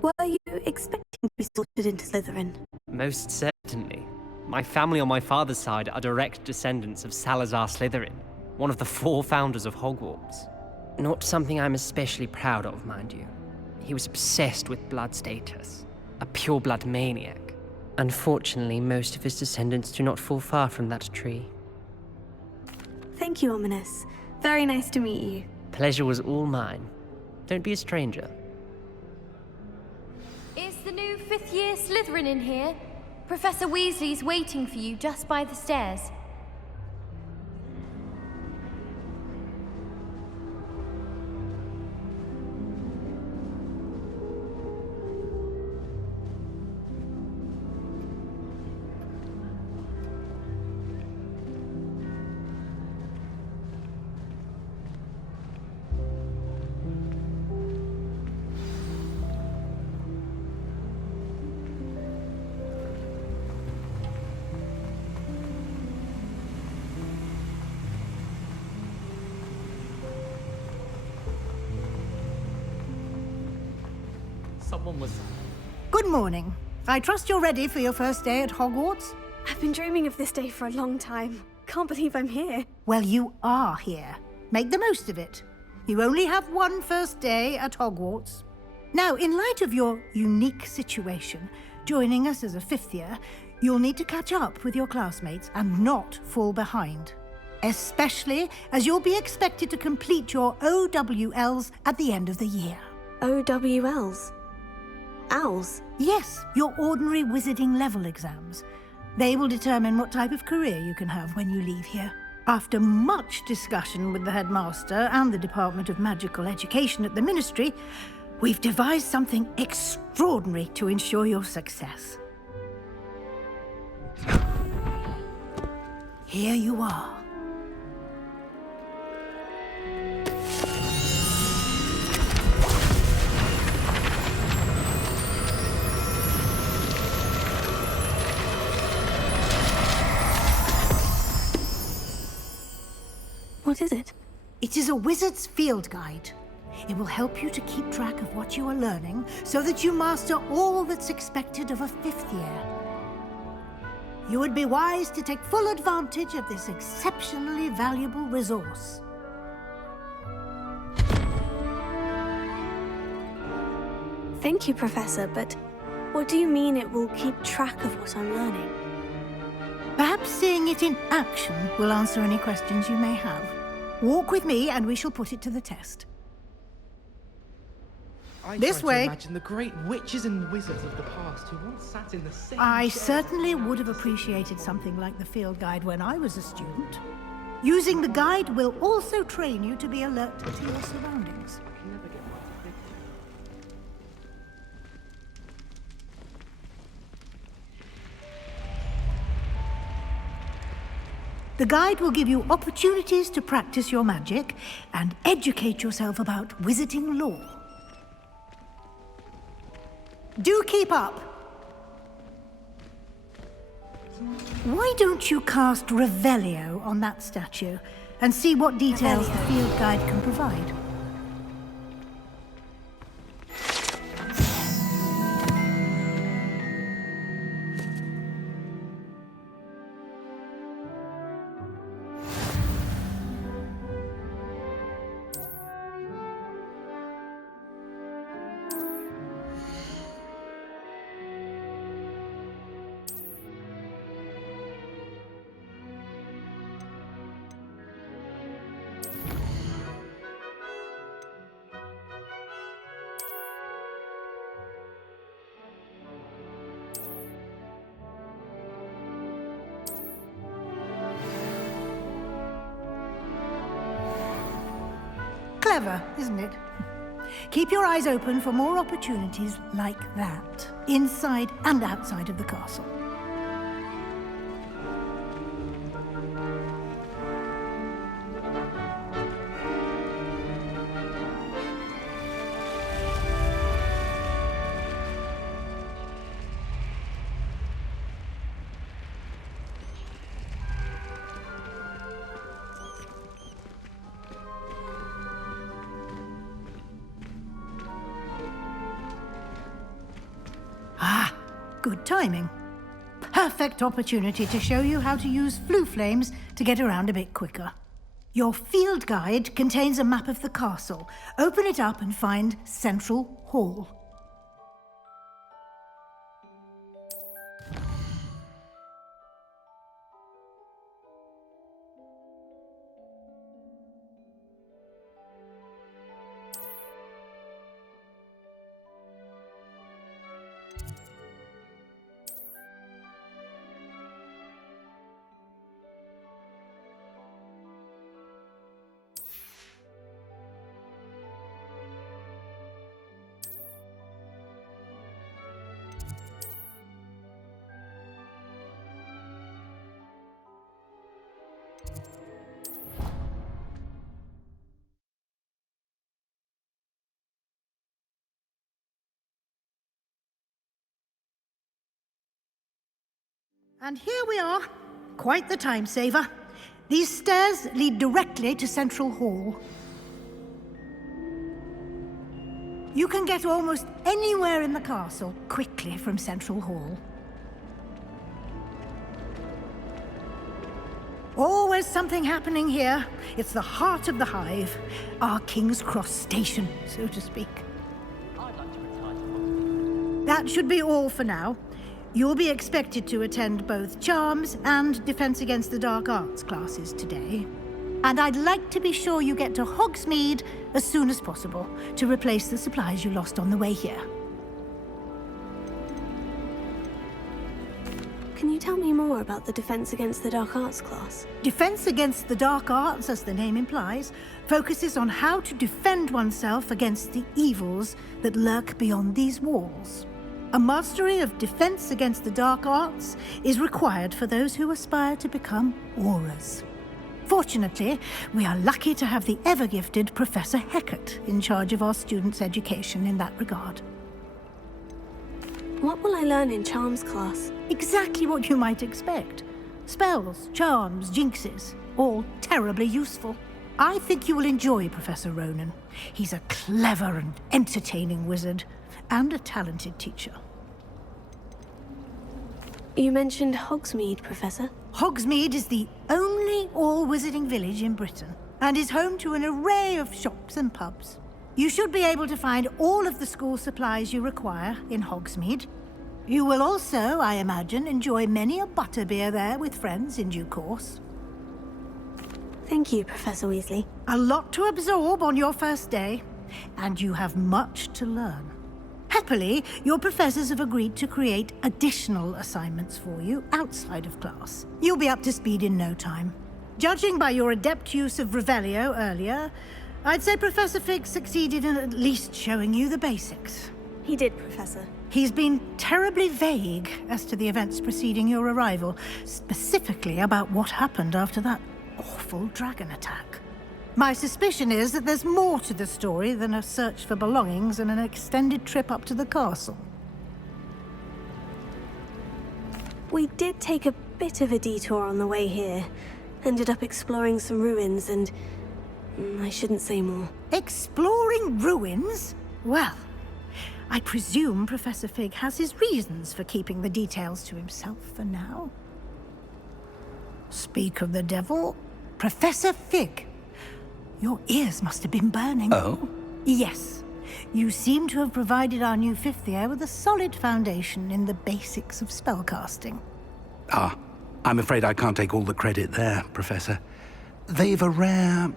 Were you expecting to be sorted into Slytherin? Most certainly. My family on my father's side are direct descendants of Salazar Slytherin, one of the 4 founders of Hogwarts. Not something I'm especially proud of, mind you. He was obsessed with blood status, a pure-blood maniac. Unfortunately, most of his descendants do not fall far from that tree. Thank you, Ominous. Very nice to meet you. Pleasure was all mine. Don't be a stranger. Is the new 5th year Slytherin in here? Professor Weasley's waiting for you just by the stairs. someone was saying. Good morning. I trust you're ready for your first day at Hogwarts? I've been dreaming of this day for a long time. Can't believe I'm here. Well, you are here. Make the most of it. You only have one first day at Hogwarts. Now, in light of your unique situation, joining us as a fifth year, you'll need to catch up with your classmates and not fall behind. Especially as you'll be expected to complete your OWLs at the end of the year. OWLs? Owls? Yes, your ordinary wizarding level exams. They will determine what type of career you can have when you leave here. After much discussion with the headmaster and the Department of Magical Education at the Ministry, we've devised something extraordinary to ensure your success. Here you are. What is it? It is a wizard's field guide. It will help you to keep track of what you are learning so that you master all that's expected of a fifth year. You would be wise to take full advantage of this exceptionally valuable resource. Thank you, Professor, but what do you mean it will keep track of what I'm learning? Perhaps seeing it in action will answer any questions you may have. Walk with me and we shall put it to the test. This I way. To imagine the great witches and wizards of the past who once sat in the same I chair. certainly would have appreciated something like the field guide when I was a student. Using the guide will also train you to be alert to your surroundings. I can never get one to pick. The guide will give you opportunities to practice your magic and educate yourself about wizarding lore. Do keep up! Why don't you cast Revelio on that statue and see what details the field guide can provide? Clever, isn't it? Keep your eyes open for more opportunities like that, inside and outside of the castle. Good timing. Perfect opportunity to show you how to use flue flames to get around a bit quicker. Your field guide contains a map of the castle. Open it up and find Central Hall. And here we are. Quite the time saver. These stairs lead directly to Central Hall. You can get almost anywhere in the castle quickly from Central Hall. Always something happening here. It's the heart of the hive. Our King's Cross station, so to speak. That should be all for now. You'll be expected to attend both Charms and Defense Against the Dark Arts classes today. And I'd like to be sure you get to Hogsmeade as soon as possible to replace the supplies you lost on the way here. Can you tell me more about the Defense Against the Dark Arts class? Defense Against the Dark Arts, as the name implies, focuses on how to defend oneself against the evils that lurk beyond these walls. A mastery of Defense Against the Dark Arts is required for those who aspire to become Aurors. Fortunately, we are lucky to have the ever-gifted Professor Hecat in charge of our students' education in that regard. What will I learn in Charms class? Exactly what you might expect. Spells, charms, jinxes, all terribly useful. I think you will enjoy Professor Ronan. He's a clever and entertaining wizard, and a talented teacher. You mentioned Hogsmeade, Professor. Hogsmeade is the only all-wizarding village in Britain, and is home to an array of shops and pubs. You should be able to find all of the school supplies you require in Hogsmeade. You will also, I imagine, enjoy many a butterbeer there with friends in due course. Thank you, Professor Weasley. A lot to absorb on your first day, and you have much to learn. Happily, your professors have agreed to create additional assignments for you outside of class. You'll be up to speed in no time. Judging by your adept use of Revelio earlier, I'd say Professor Fig succeeded in at least showing you the basics. He did, Professor. He's been terribly vague as to the events preceding your arrival, specifically about what happened after that awful dragon attack. My suspicion is that there's more to the story than a search for belongings and an extended trip up to the castle. We did take a bit of a detour on the way here. Ended up exploring some ruins and... I shouldn't say more. Exploring ruins? Well, I presume Professor Fig has his reasons for keeping the details to himself for now. Speak of the devil, Professor Fig. Your ears must have been burning. Oh? Yes. You seem to have provided our new fifth year with a solid foundation in the basics of spellcasting. Ah, I'm afraid I can't take all the credit there, Professor. They've a rare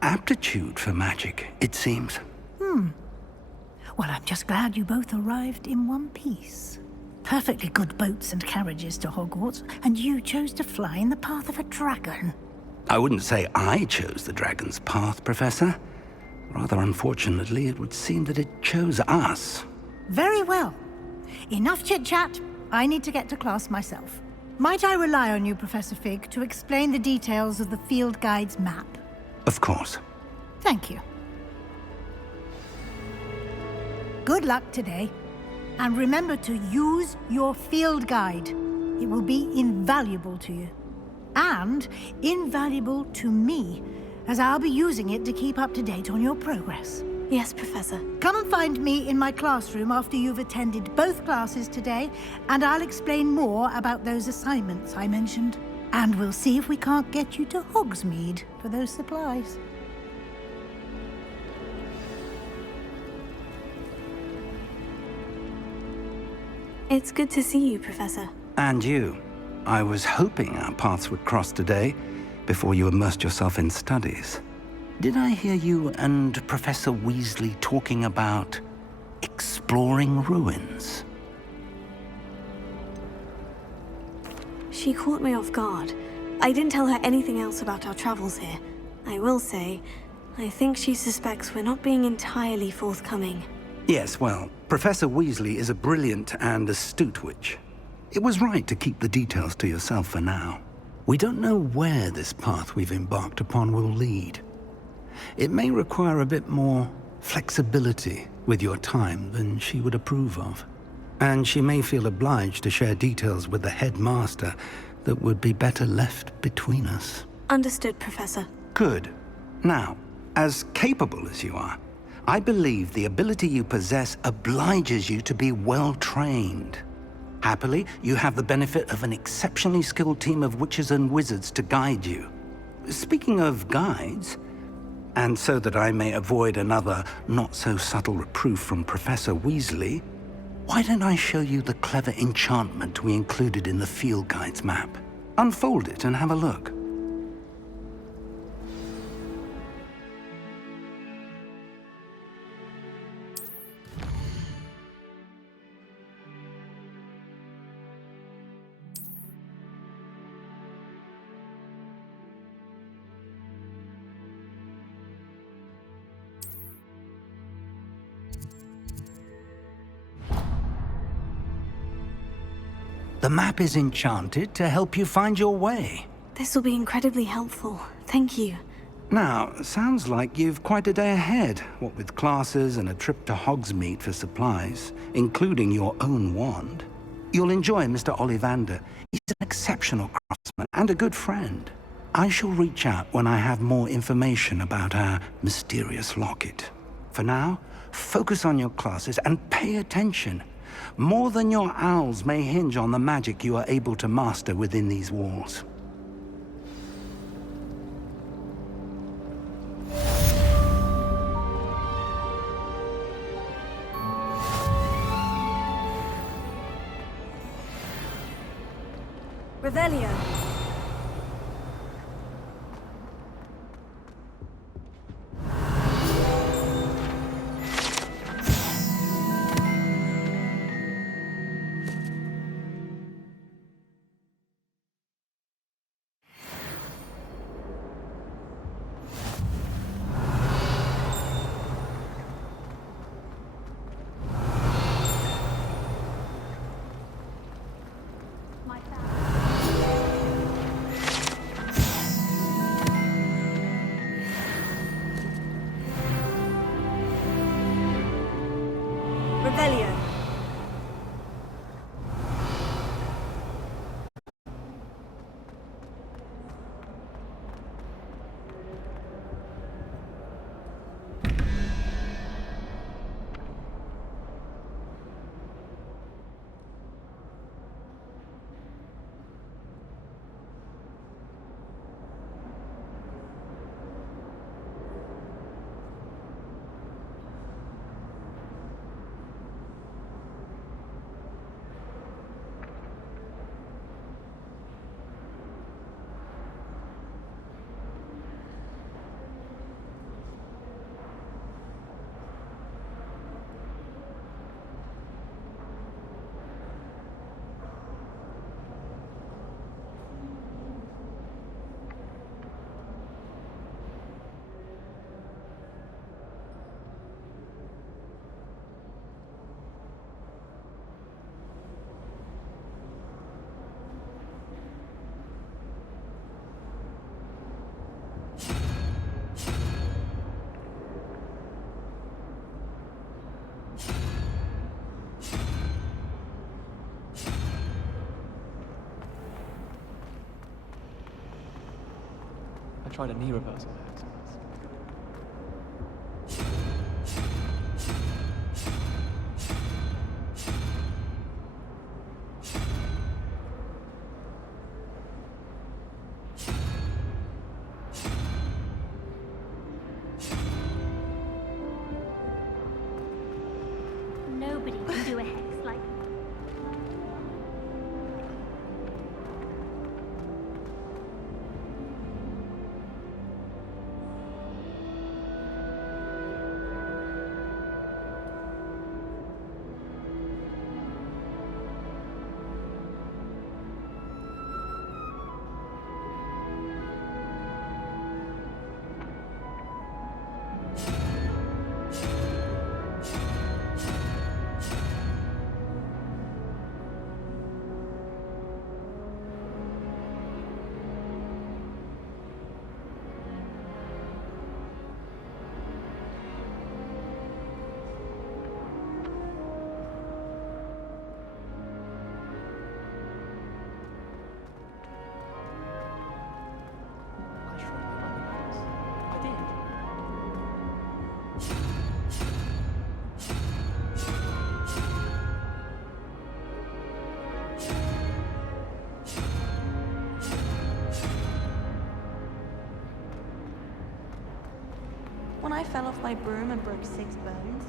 aptitude for magic, it seems. Well, I'm just glad you both arrived in one piece. Perfectly good boats and carriages to Hogwarts, and you chose to fly in the path of a dragon. I wouldn't say I chose the dragon's path, Professor. Rather unfortunately, it would seem that it chose us. Very well. Enough chit-chat. I need to get to class myself. Might I rely on you, Professor Fig, to explain the details of the field guide's map? Of course. Thank you. Good luck today. And remember to use your field guide. It will be invaluable to you. And invaluable to me, as I'll be using it to keep up to date on your progress. Yes, Professor. Come and find me in my classroom after you've attended both classes today, and I'll explain more about those assignments I mentioned. And we'll see if we can't get you to Hogsmeade for those supplies. It's good to see you, Professor. And you. I was hoping our paths would cross today, before you immersed yourself in studies. Did I hear you and Professor Weasley talking about exploring ruins? She caught me off guard. I didn't tell her anything else about our travels here. I will say, I think she suspects we're not being entirely forthcoming. Yes, well, Professor Weasley is a brilliant and astute witch. It was right to keep the details to yourself for now. We don't know where this path we've embarked upon will lead. It may require a bit more flexibility with your time than she would approve of. And she may feel obliged to share details with the headmaster that would be better left between us. Understood, Professor. Good. Now, as capable as you are, I believe the ability you possess obliges you to be well-trained. Happily, you have the benefit of an exceptionally skilled team of witches and wizards to guide you. Speaking of guides, and so that I may avoid another not-so-subtle reproof from Professor Weasley, why don't I show you the clever enchantment we included in the field guide's map? Unfold it and have a look. The map is enchanted to help you find your way. This will be incredibly helpful. Thank you. Now, sounds like you've quite a day ahead, what with classes and a trip to Hogsmeade for supplies, including your own wand. You'll enjoy Mr. Ollivander. He's an exceptional craftsman and a good friend. I shall reach out when I have more information about our mysterious locket. For now, focus on your classes and pay attention. More than your owls may hinge on the magic you are able to master within these walls. Revelio. Revelio. I tried a knee reversal by accident. Nobody can do a hex like When I fell off my broom and broke 6 bones.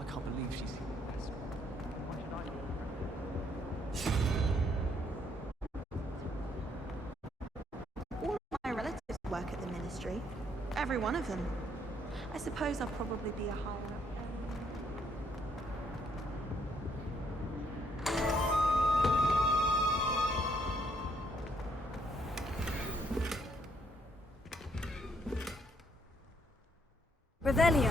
I can't believe she's seen the best. Why should I do it? All of my relatives work at the ministry. Every one of them. I suppose I'll probably be a higher up. Revelio.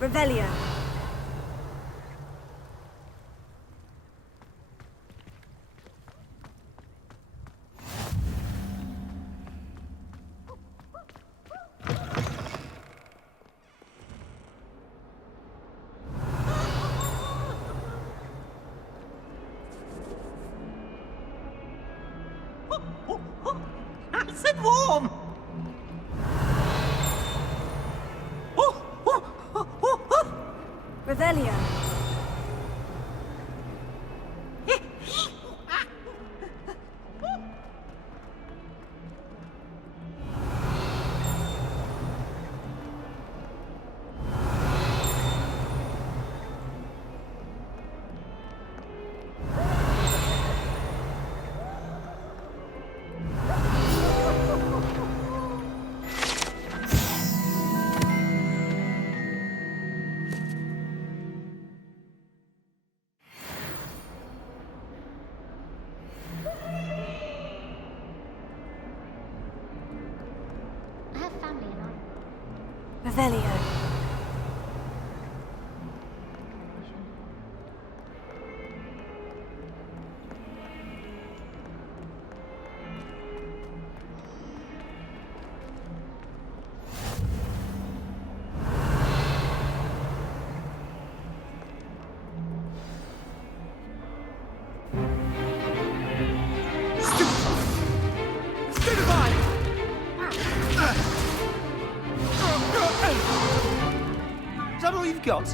Revelio. Nice and warm! Revelio. I have family in Ireland. Revelio. Is that all you've got?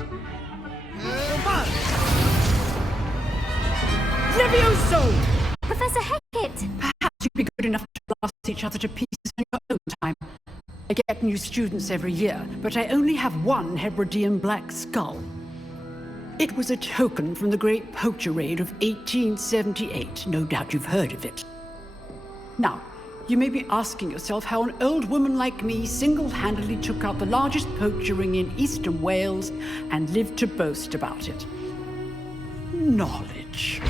Levioso! Professor Hackett! Perhaps you'd be good enough to blast each other to pieces in your own time. I get new students every year, but I only have one Hebridean black skull. It was a token from the Great Poacher Raid of 1878. No doubt you've heard of it. Now, you may be asking yourself how an old woman like me single-handedly took out the largest poacher ring in eastern Wales and lived to boast about it. Knowledge.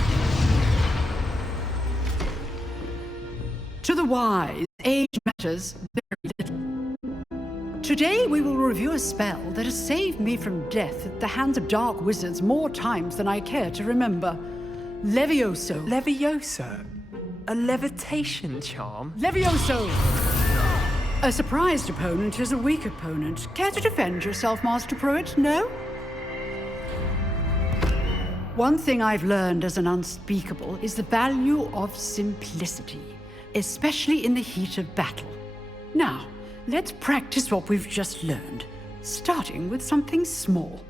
To the wise, age matters very little. Today we will review a spell that has saved me from death at the hands of dark wizards more times than I care to remember. Levioso. Levioso? A levitation charm? Levioso! A surprised opponent is a weak opponent. Care to defend yourself, Master Pruitt? No? One thing I've learned as an unspeakable is the value of simplicity, especially in the heat of battle. Now, let's practice what we've just learned, starting with something small.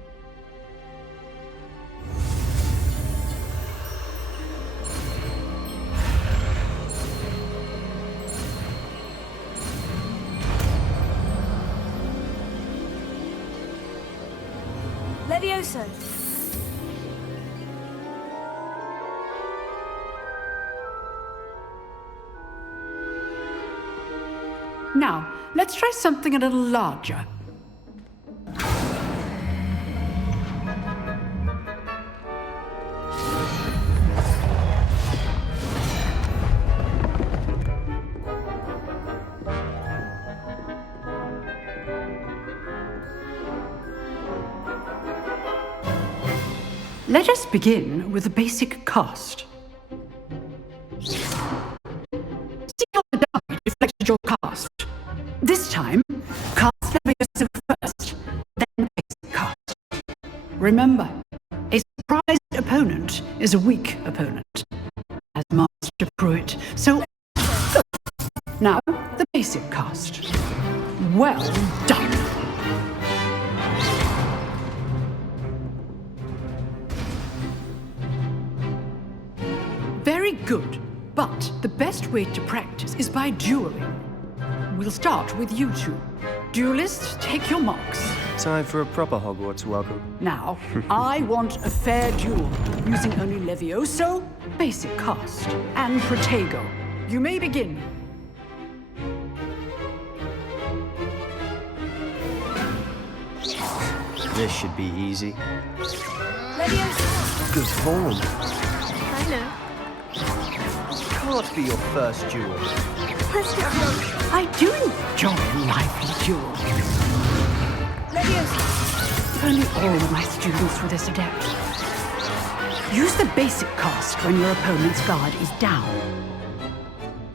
Levioso! Now, let's try something a little larger. Let us begin with the basic cast. See how the die reflected your cast. This time, cast Levioso first, then basic cast. Remember, a surprised opponent is a weak opponent, as Master Pruitt. So, now the basic cast. Well done. Very good, but the best way to practice is by dueling. We'll start with you two. Duelists, take your marks. Time for a proper Hogwarts welcome. Now, I want a fair duel, using only Levioso, basic cast, and Protego. You may begin. This should be easy. Levioso! Good form. I know. Can't be your first duel. Let's go. I do enjoy a lively duel. Levioso! If only all of my students were this adept. Use the basic cast when your opponent's guard is down.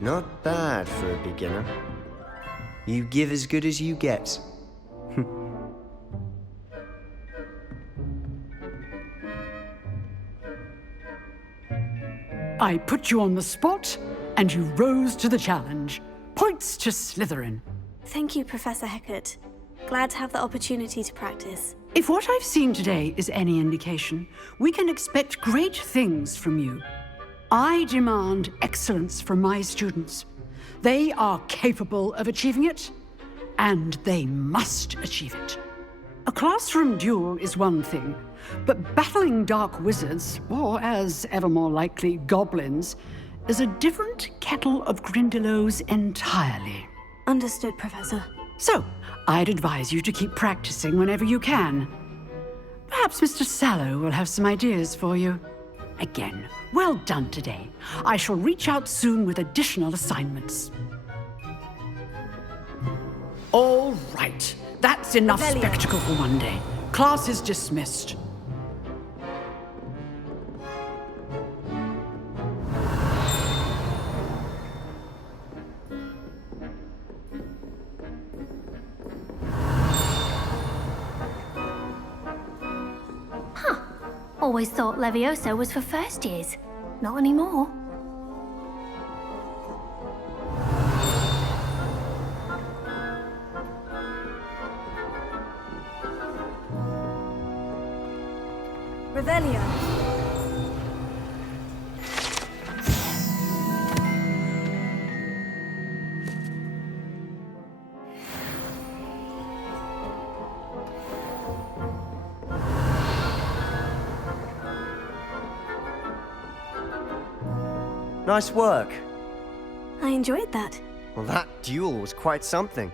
Not bad for a beginner. You give as good as you get. I put you on the spot, and you rose to the challenge. Points to Slytherin. Thank you, Professor Hecat. Glad to have the opportunity to practice. If what I've seen today is any indication, we can expect great things from you. I demand excellence from my students. They are capable of achieving it, and they must achieve it. A classroom duel is one thing, but battling dark wizards, or as ever more likely, goblins, is a different kettle of Grindylows entirely. Understood, Professor. So, I'd advise you to keep practicing whenever you can. Perhaps Mr. Sallow will have some ideas for you. Again, well done today. I shall reach out soon with additional assignments. All right. That's enough Revelio. spectacle for one day. Class is dismissed. Always thought Levioso was for first years. Not anymore. Revelio. Nice work. I enjoyed that. Well, that duel was quite something.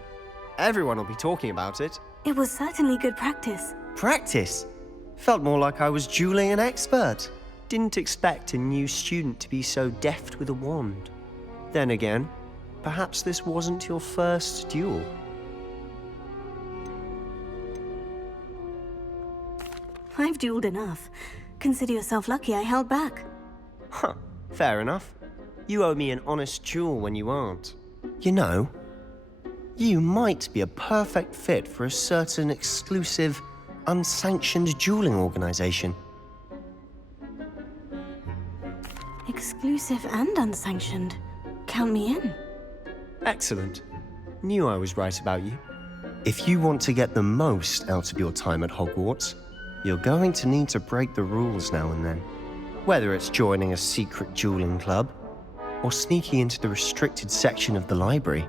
Everyone will be talking about it. It was certainly good practice. Practice? Felt more like I was dueling an expert. Didn't expect a new student to be so deft with a wand. Then again, perhaps this wasn't your first duel. I've dueled enough. Consider yourself lucky I held back. Huh, fair enough. You owe me an honest duel when you aren't. You know, you might be a perfect fit for a certain exclusive, unsanctioned dueling organization. Exclusive and unsanctioned. Count me in. Excellent. Knew I was right about you. If you want to get the most out of your time at Hogwarts, you're going to need to break the rules now and then. Whether it's joining a secret dueling club, or sneaking into the restricted section of the library,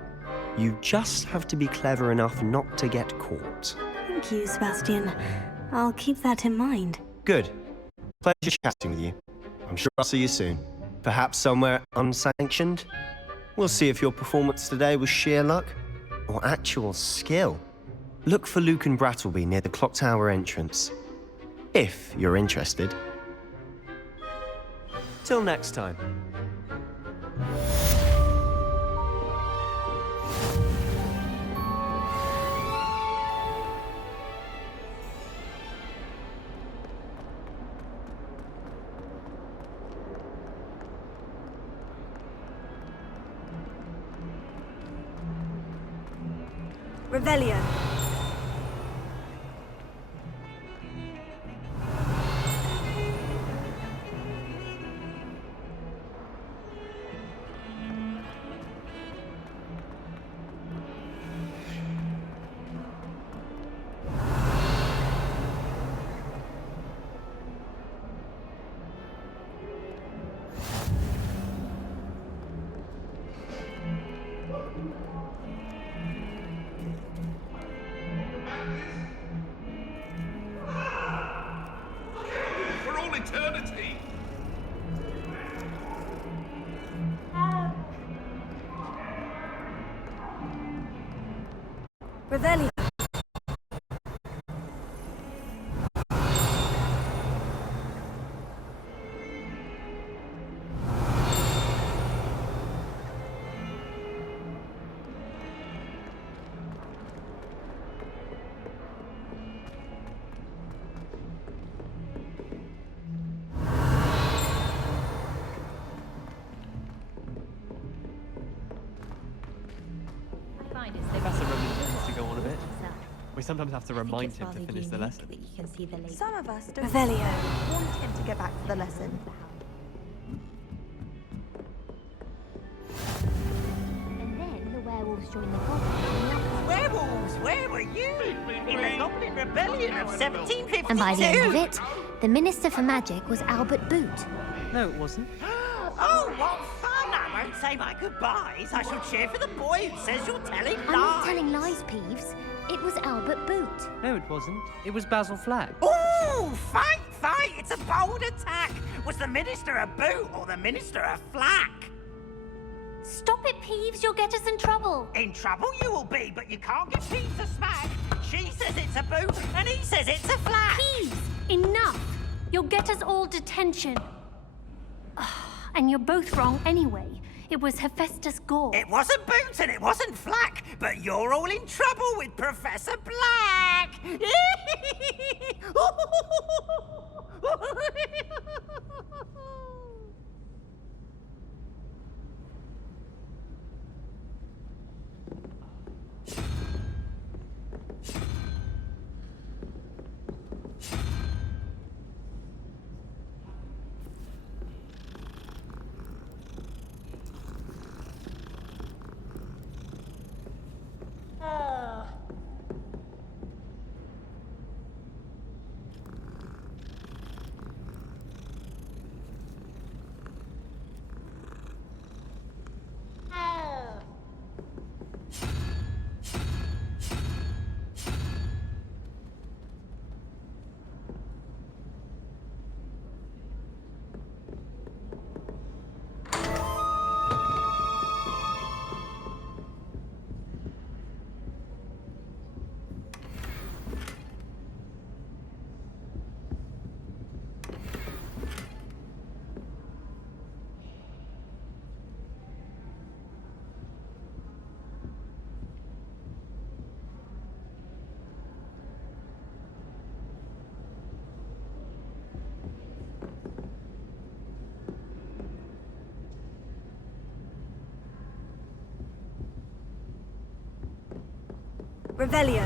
you just have to be clever enough not to get caught. Thank you, Sebastian. I'll keep that in mind. Good. Pleasure chatting with you. I'm sure I'll see you soon. Perhaps somewhere unsanctioned? We'll see if your performance today was sheer luck or actual skill. Look for Luke and Brattleby near the clock tower entrance. If you're interested. Till next time. Revelio. For all eternity! Revelio. Professor Roman tends to go on a bit. We sometimes have to remind him to finish the lesson. Some of us don't Revelio. want him to go back to the lesson. And then the werewolves join the goblins. Werewolves, where were you? In the Goblin Rebellion of 1752. And by the end of it, the Minister for Magic was Albert Boot. No, it wasn't. Oh, what fun! I won't say my goodbyes. I shall cheer for the boy who says you're telling lies. I'm not telling lies, Peeves. It was Albert Boot. No, it wasn't. It was Basil Flack. Ooh, fight, fight! It's a bold attack. Was the Minister a boot or the Minister a flack? Stop it, Peeves. You'll get us in trouble. In trouble you will be, but you can't give Peeves a smack. She says it's a boot, and he says it's a flack. Peeves, enough. You'll get us all detention. And you're both wrong anyway. It was Hephaestus Gore. It wasn't Boot and it wasn't Flack, but you're all in trouble with Professor Black. Revelio.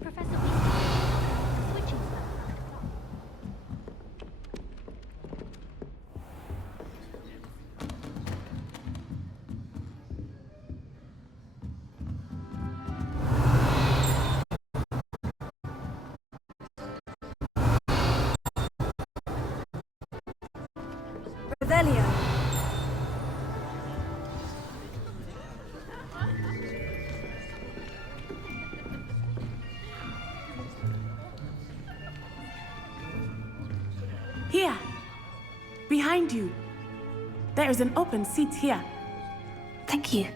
Professor Weasley, switching stuff. Revelio. Here. Behind you. There is an open seat here. Thank you.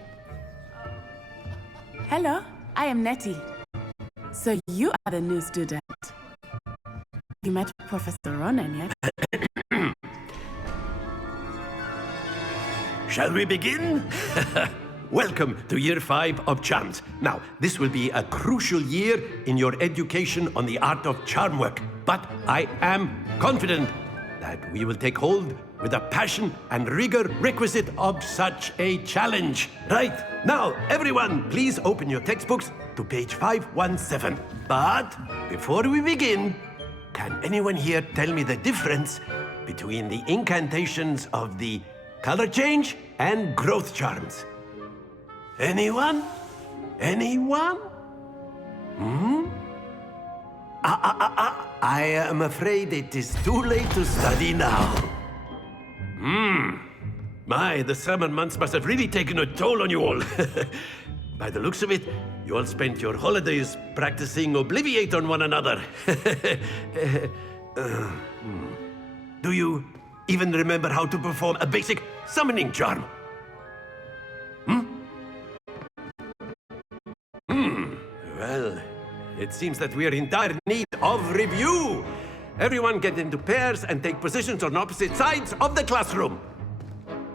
Hello, I am Nettie. So you are the new student. You met Professor Ronan yet? Shall we begin? Welcome to Year 5 of Charms. Now, this will be a crucial year in your education on the art of charm work. But I am confident that we will take hold with the passion and rigor requisite of such a challenge. Right, now, everyone, please open your textbooks to page 517. But before we begin, can anyone here tell me the difference between the incantations of the color change and growth charms? Anyone? Anyone? I am afraid it is too late to study now. My, the summer months must have really taken a toll on you all. By the looks of it, you all spent your holidays practicing Obliviate on one another. Do you even remember how to perform a basic summoning charm? Well, it seems that we are in dire need of review. Everyone get into pairs and take positions on opposite sides of the classroom.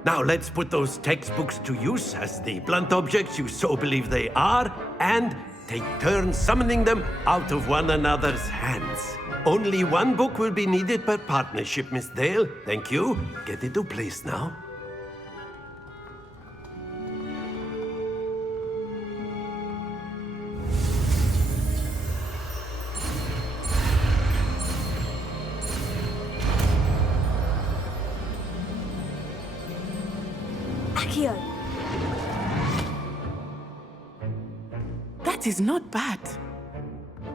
Now let's put those textbooks to use as the blunt objects you so believe they are, and take turns summoning them out of one another's hands. Only one book will be needed per partnership, Miss Dale. Thank you. Get into place now. Accio. That is not bad.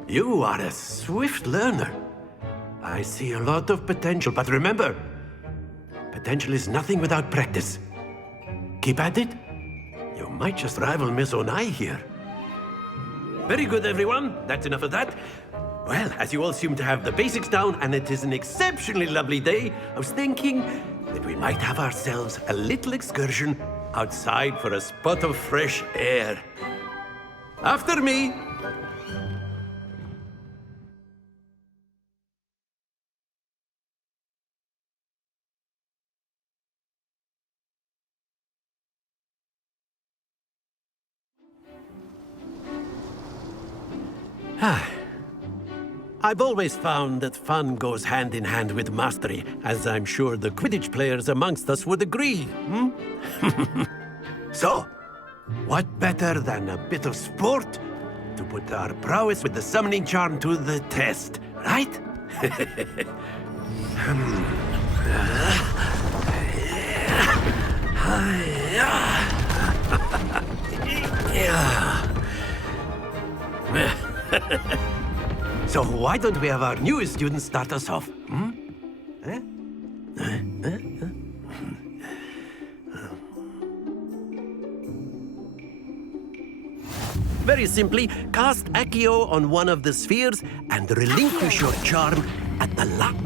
You are a swift learner. I see a lot of potential, but remember, potential is nothing without practice. Keep at it. You might just rival Miss Onai here. Very good, everyone. That's enough of that. Well, as you all seem to have the basics down, and it is an exceptionally lovely day, I was thinking that we might have ourselves a little excursion outside for a spot of fresh air. After me. I've always found that fun goes hand in hand with mastery, as I'm sure the Quidditch players amongst us would agree. So, what better than a bit of sport to put our prowess with the summoning charm to the test, right? So why don't we have our newest student start us off? Very simply, cast Accio on one of the spheres and relinquish your charm at the last.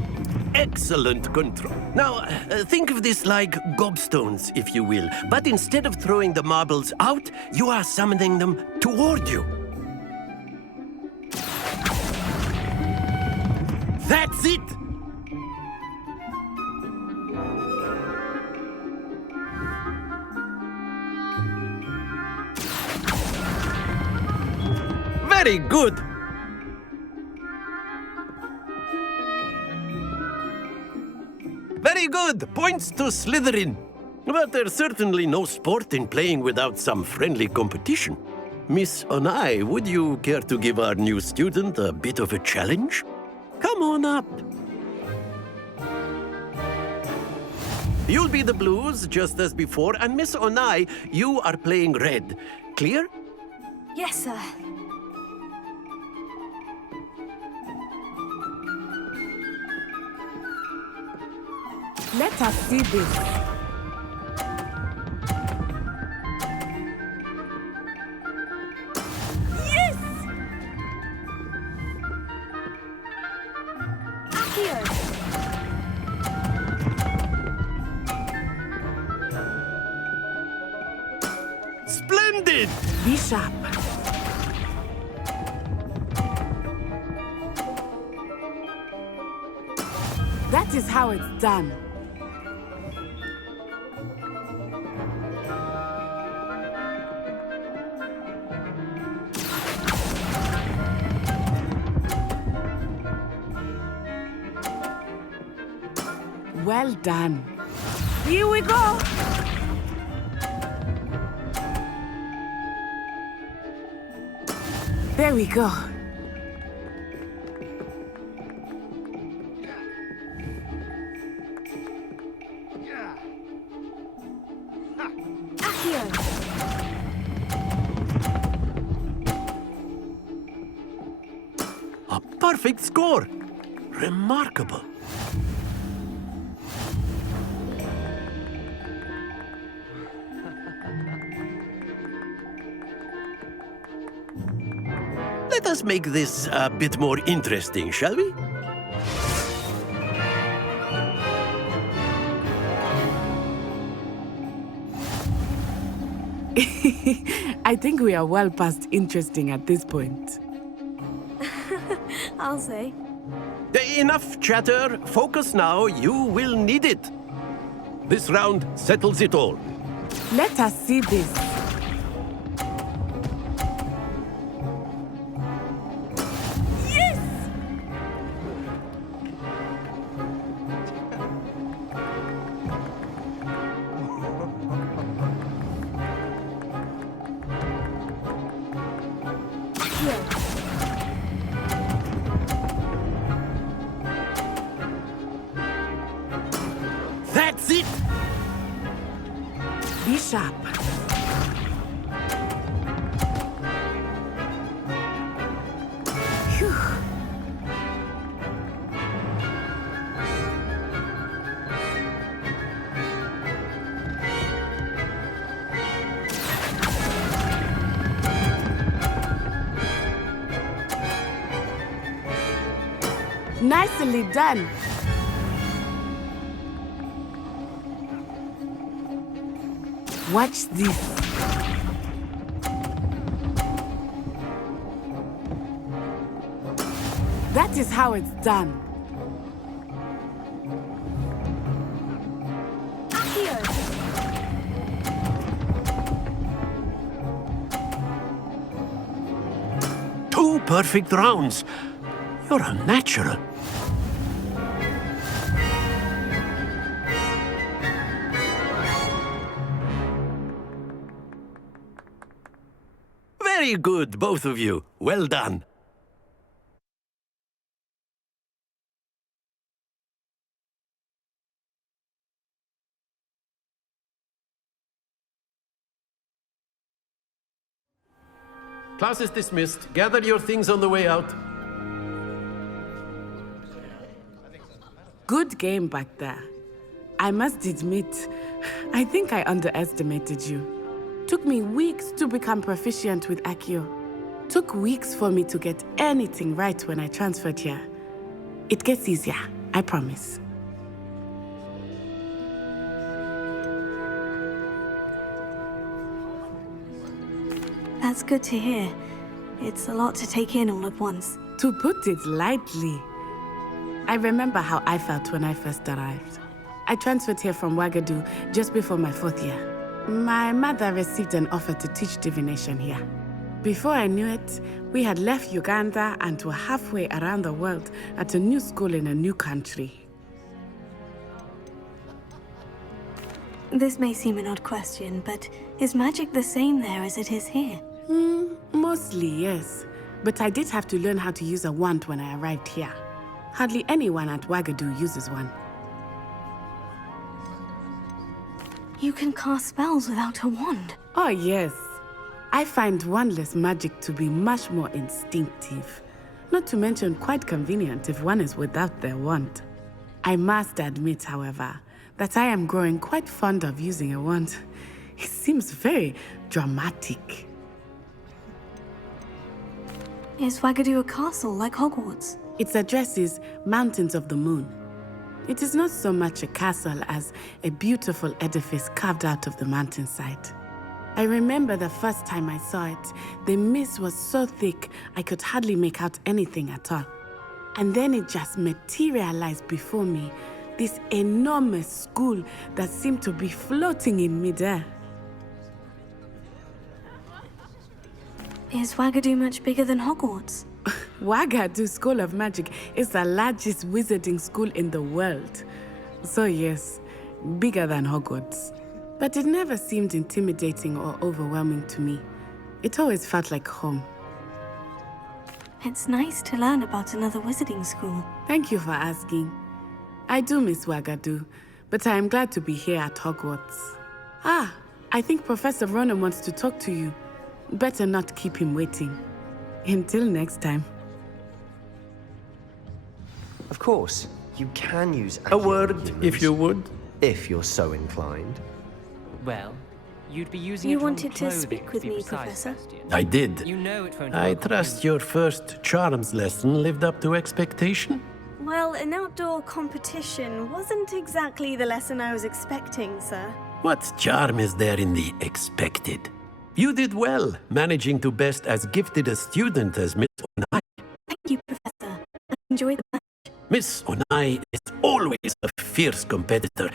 Excellent control. Now, think of this like gobstones, if you will. But instead of throwing the marbles out, you are summoning them toward you. That's it! Very good! Very good! Points to Slytherin. But there's certainly no sport in playing without some friendly competition. Miss Onai, would you care to give our new student a bit of a challenge? Come on up. You'll be the blues, just as before, and Miss Onai, you are playing red. Clear? Yes, sir. Let us see this. Splendid! Be sharp. That is how it's done. Well done. Here we go. There we go. A perfect score. Remarkable. Let us make this a bit more interesting, shall we? I think we are well past interesting at this point. I'll say. Enough chatter. Focus now. You will need it. This round settles it all. Let us see this. Yes! That's it! Be sharp. Phew. Nicely done. Watch this. That is how it's done. Two perfect rounds. You're a natural. Very good, both of you. Well done. Class is dismissed. Gather your things on the way out. Good game back there. I must admit, I think I underestimated you. Took me weeks to become proficient with Accio. Took weeks for me to get anything right when I transferred here. It gets easier, I promise. That's good to hear. It's a lot to take in all at once. To put it lightly, I remember how I felt when I first arrived. I transferred here from Wagadu just before my 4th year. My mother received an offer to teach divination here. Before I knew it, we had left Uganda and were halfway around the world at a new school in a new country. This may seem an odd question, but is magic the same there as it is here? Mostly, yes. But I did have to learn how to use a wand when I arrived here. Hardly anyone at Wagadu uses one. You can cast spells without a wand? Oh, yes. I find wandless magic to be much more instinctive. Not to mention quite convenient if one is without their wand. I must admit, however, that I am growing quite fond of using a wand. It seems very dramatic. Is Wagadu a castle like Hogwarts? Its address is Mountains of the Moon. It is not so much a castle as a beautiful edifice carved out of the mountainside. I remember the first time I saw it. The mist was so thick, I could hardly make out anything at all. And then it just materialized before me. This enormous school that seemed to be floating in midair. Is Wagadu much bigger than Hogwarts? Wagadu School of Magic is the largest wizarding school in the world. So yes, bigger than Hogwarts. But it never seemed intimidating or overwhelming to me. It always felt like home. It's nice to learn about another wizarding school. Thank you for asking. I do miss Wagadu, but I am glad to be here at Hogwarts. Ah, I think Professor Ronan wants to talk to you. Better not keep him waiting. Until next time. Of course, you can use a word, if you would. If you're so inclined. Well, you'd be using You it on wanted to clothing, speak with to be me, precise, Professor? Sebastian. I did. You know it won't I work on trust you. your first charms lesson lived up to expectation. Well, an outdoor competition wasn't exactly the lesson I was expecting, sir. What charm is there in the expected? You did well, managing to best as gifted a student as Miss Onai. Thank you, Professor. I enjoyed the match. Miss Onai is always a fierce competitor,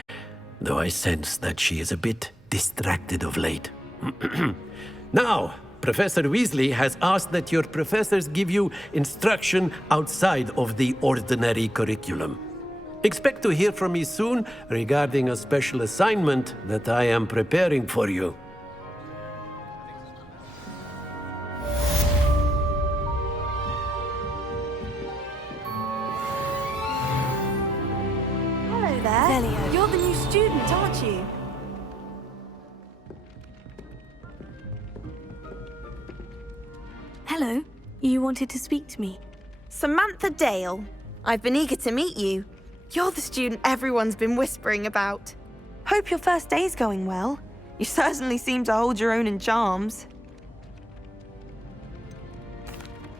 though I sense that she is a bit distracted of late. Now, Professor Weasley has asked that your professors give you instruction outside of the ordinary curriculum. Expect to hear from me soon regarding a special assignment that I am preparing for you. Hello there. Velio. You're the new student, aren't you? Hello. You wanted to speak to me. Samantha Dale. I've been eager to meet you. You're the student everyone's been whispering about. Hope your first day's going well. You certainly seem to hold your own in charms.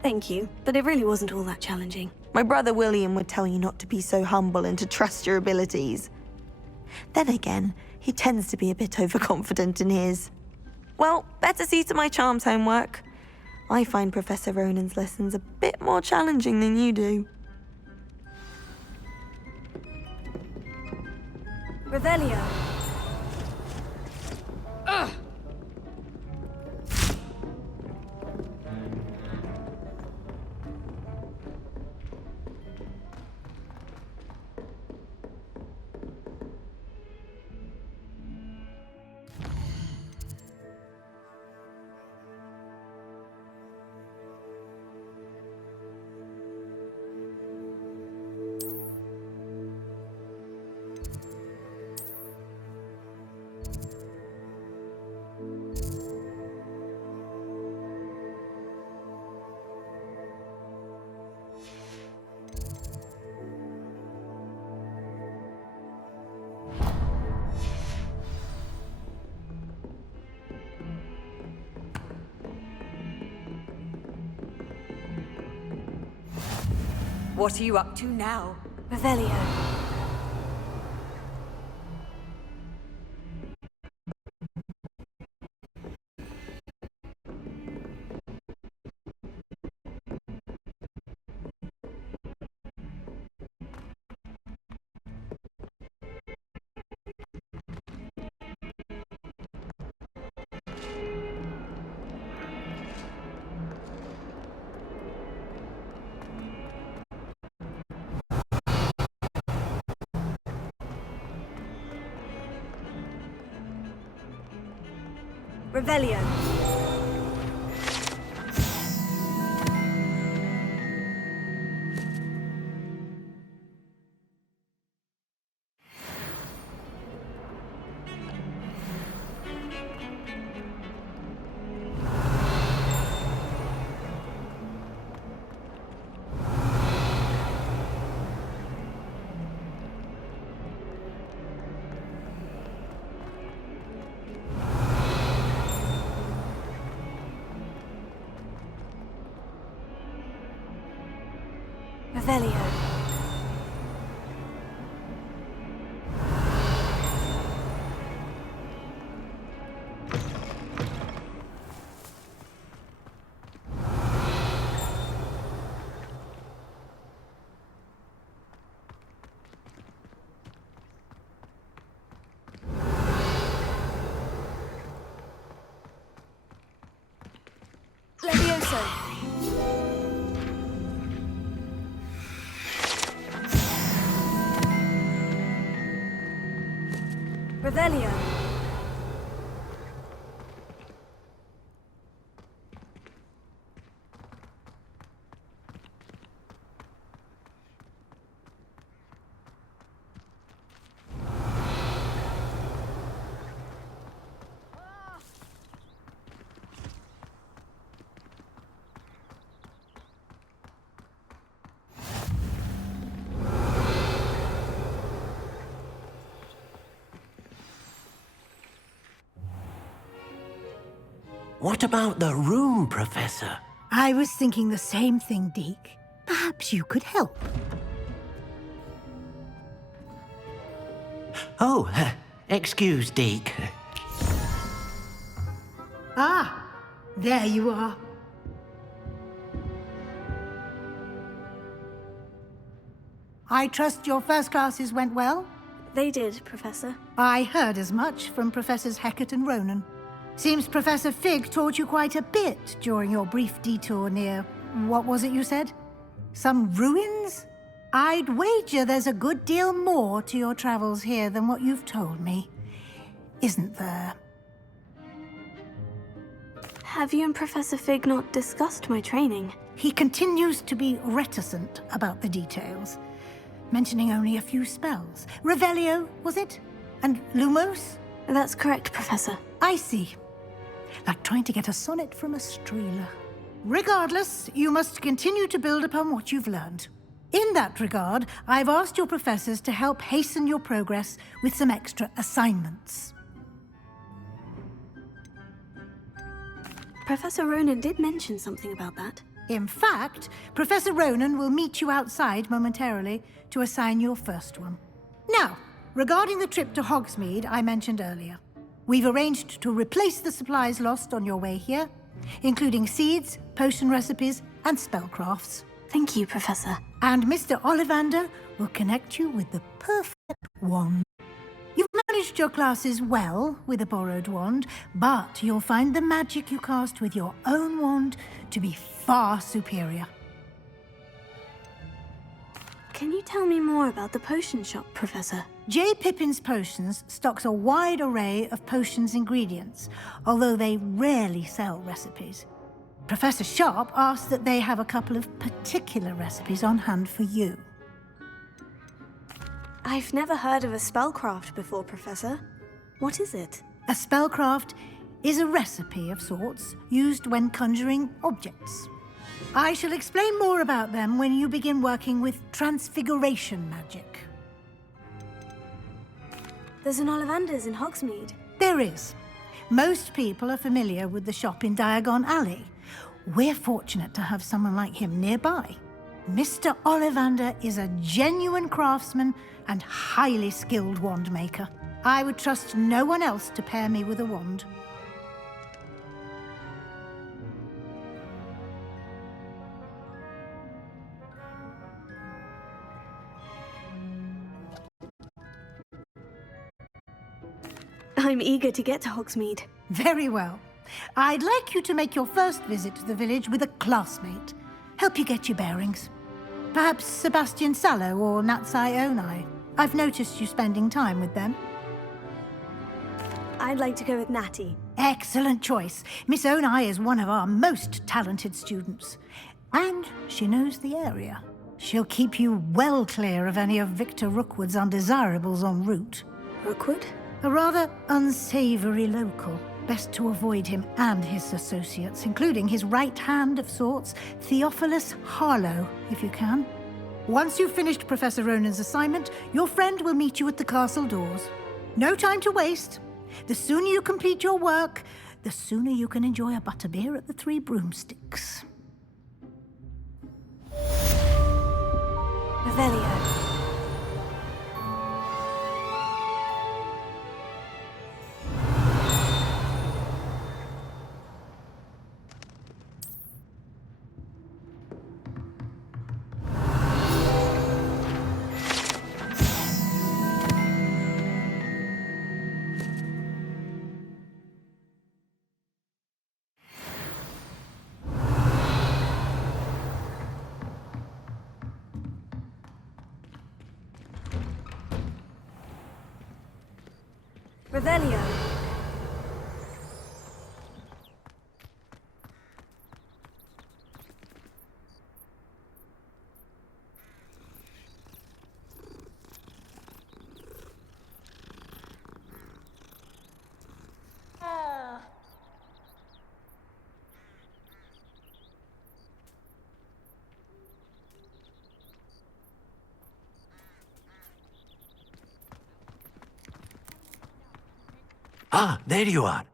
Thank you, but it really wasn't all that challenging. My brother William would tell you not to be so humble and to trust your abilities. Then again, he tends to be a bit overconfident in his. Well, better see to my charms homework. I find Professor Ronan's lessons a bit more challenging than you do. Revelio. What are you up to now? Revelio. Revelio. Revelio. so. Revelio. What about the room, Professor? I was thinking the same thing, Deke. Perhaps you could help. Oh, excuse, Deke. Ah, there you are. I trust your first classes went well? They did, Professor. I heard as much from Professors Hecat and Ronan. Seems Professor Fig taught you quite a bit during your brief detour near... what was it you said? Some ruins? I'd wager there's a good deal more to your travels here than what you've told me. Isn't there? Have you and Professor Fig not discussed my training? He continues to be reticent about the details, mentioning only a few spells. Revelio, was it? And Lumos? That's correct, Professor. I see. Like trying to get a sonnet from a streeler. Regardless, you must continue to build upon what you've learned. In that regard, I've asked your professors to help hasten your progress with some extra assignments. Professor Ronan did mention something about that. In fact, Professor Ronan will meet you outside momentarily to assign your first one. Now, regarding the trip to Hogsmeade I mentioned earlier, we've arranged to replace the supplies lost on your way here, including seeds, potion recipes, and spellcrafts. Thank you, Professor. And Mr. Ollivander will connect you with the perfect wand. You've managed your classes well with a borrowed wand, but you'll find the magic you cast with your own wand to be far superior. Can you tell me more about the potion shop, Professor? J. Pippin's Potions stocks a wide array of potions ingredients, although they rarely sell recipes. Professor Sharp asks that they have a couple of particular recipes on hand for you. I've never heard of a spellcraft before, Professor. What is it? A spellcraft is a recipe of sorts used when conjuring objects. I shall explain more about them when you begin working with transfiguration magic. There's an Ollivander's in Hogsmeade. There is. Most people are familiar with the shop in Diagon Alley. We're fortunate to have someone like him nearby. Mr. Ollivander is a genuine craftsman and highly skilled wand maker. I would trust no one else to pair me with a wand. I'm eager to get to Hogsmeade. Very well. I'd like you to make your first visit to the village with a classmate. Help you get your bearings. Perhaps Sebastian Sallow or Natsai Onai. I've noticed you spending time with them. I'd like to go with Natty. Excellent choice. Miss Onai is one of our most talented students. And she knows the area. She'll keep you well clear of any of Victor Rookwood's undesirables en route. Rookwood? A rather unsavory local. Best to avoid him and his associates, including his right hand of sorts, Theophilus Harlow, if you can. Once you've finished Professor Ronan's assignment, your friend will meet you at the castle doors. No time to waste. The sooner you complete your work, the sooner you can enjoy a butterbeer at the Three Broomsticks. Revelio. Revelio. Ah, there you are.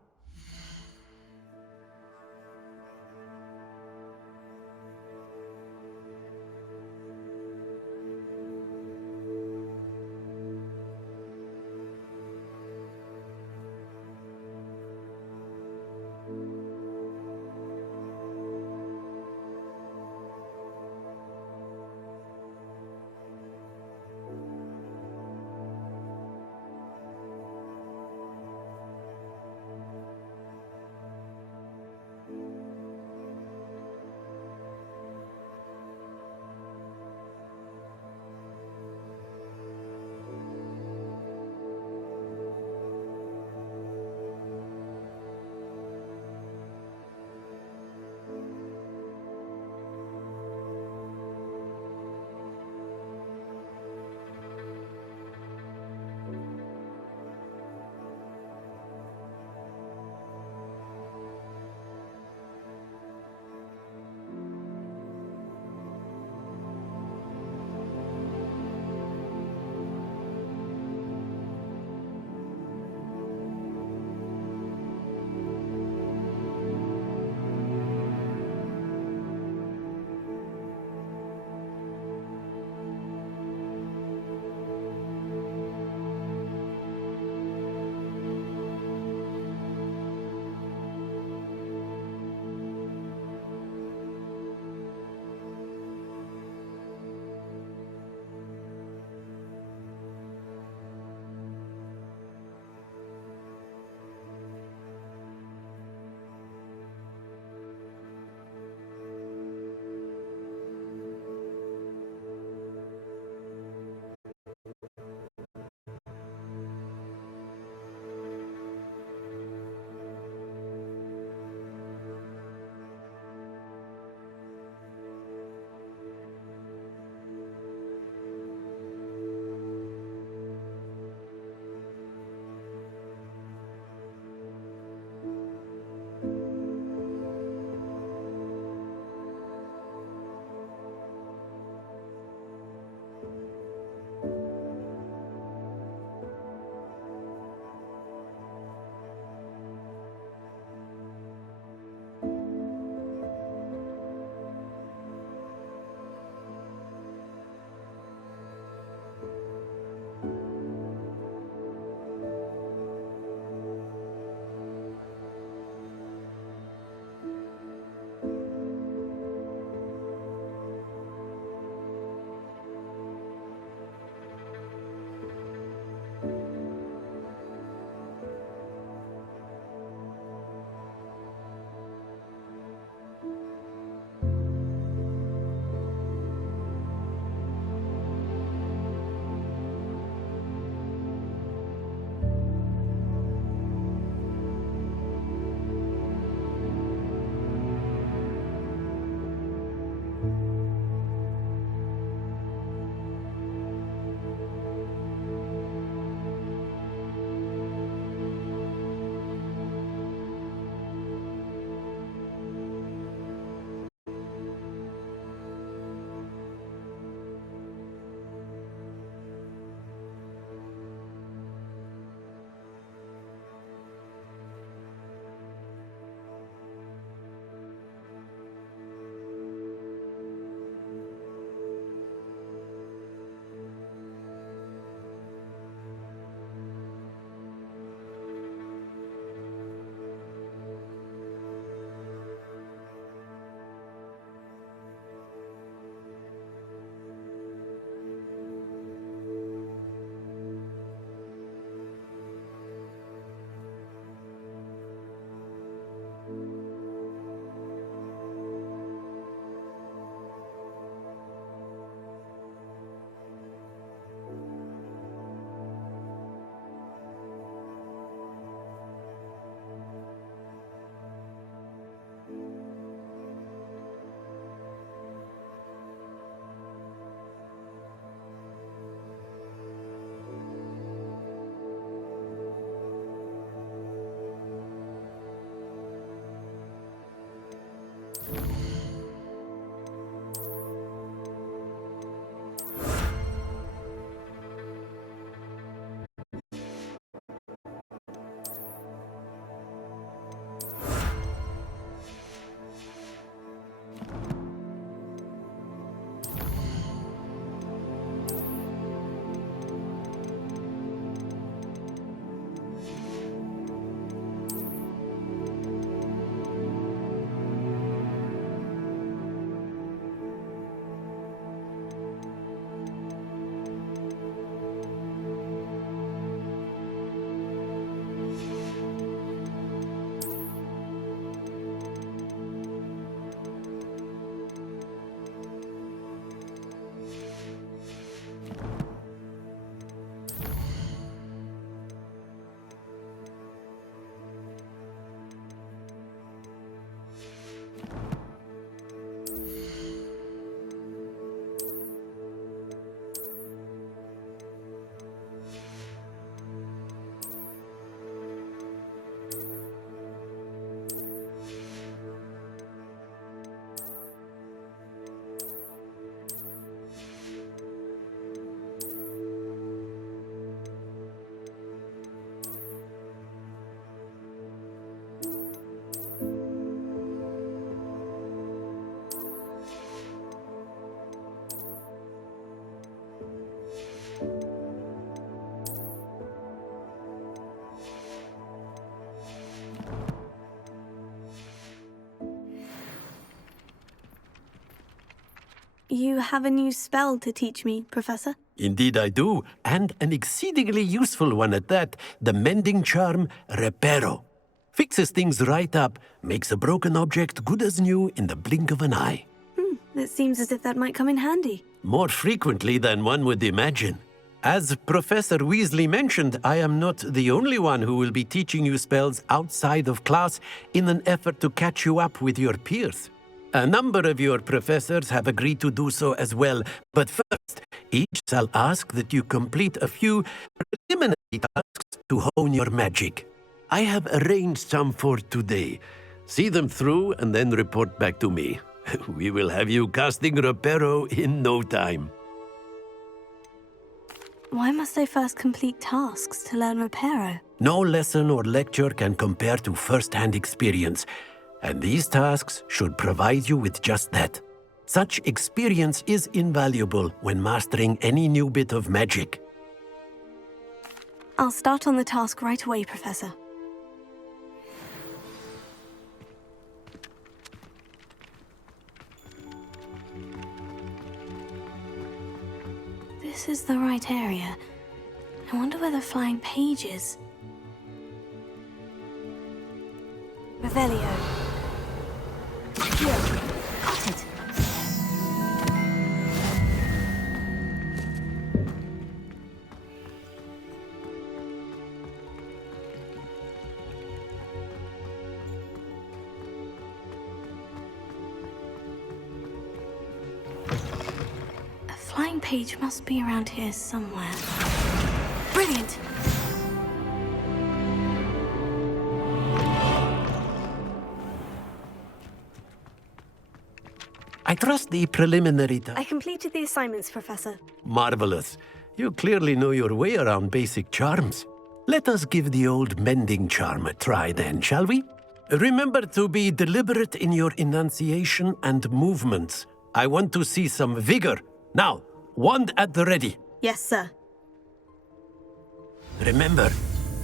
You have a new spell to teach me, Professor? Indeed I do, and an exceedingly useful one at that. The mending charm, Reparo. Fixes things right up, makes a broken object good as new in the blink of an eye. It seems as if that might come in handy. More frequently than one would imagine. As Professor Weasley mentioned, I am not the only one who will be teaching you spells outside of class in an effort to catch you up with your peers. A number of your professors have agreed to do so as well, but first, each shall ask that you complete a few preliminary tasks to hone your magic. I have arranged some for today. See them through and then report back to me. We will have you casting Reparo in no time. Why must I first complete tasks to learn Reparo? No lesson or lecture can compare to first-hand experience, and these tasks should provide you with just that. Such experience is invaluable when mastering any new bit of magic. I'll start on the task right away, Professor. This is the right area. I wonder where the flying page is. Revelio. Here. Got it. A flying page must be around here somewhere. Brilliant! I trust the preliminary I completed the assignments, Professor. Marvelous. You clearly know your way around basic charms. Let us give the old mending charm a try then, shall we? Remember to be deliberate in your enunciation and movements. I want to see some vigor. Now, wand at the ready. Yes, sir. Remember,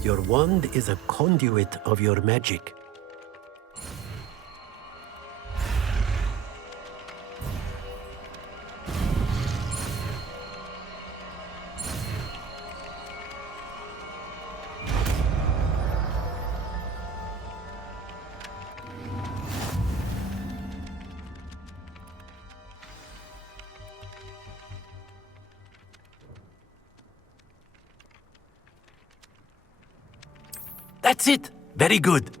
your wand is a conduit of your magic. That's it! Very good.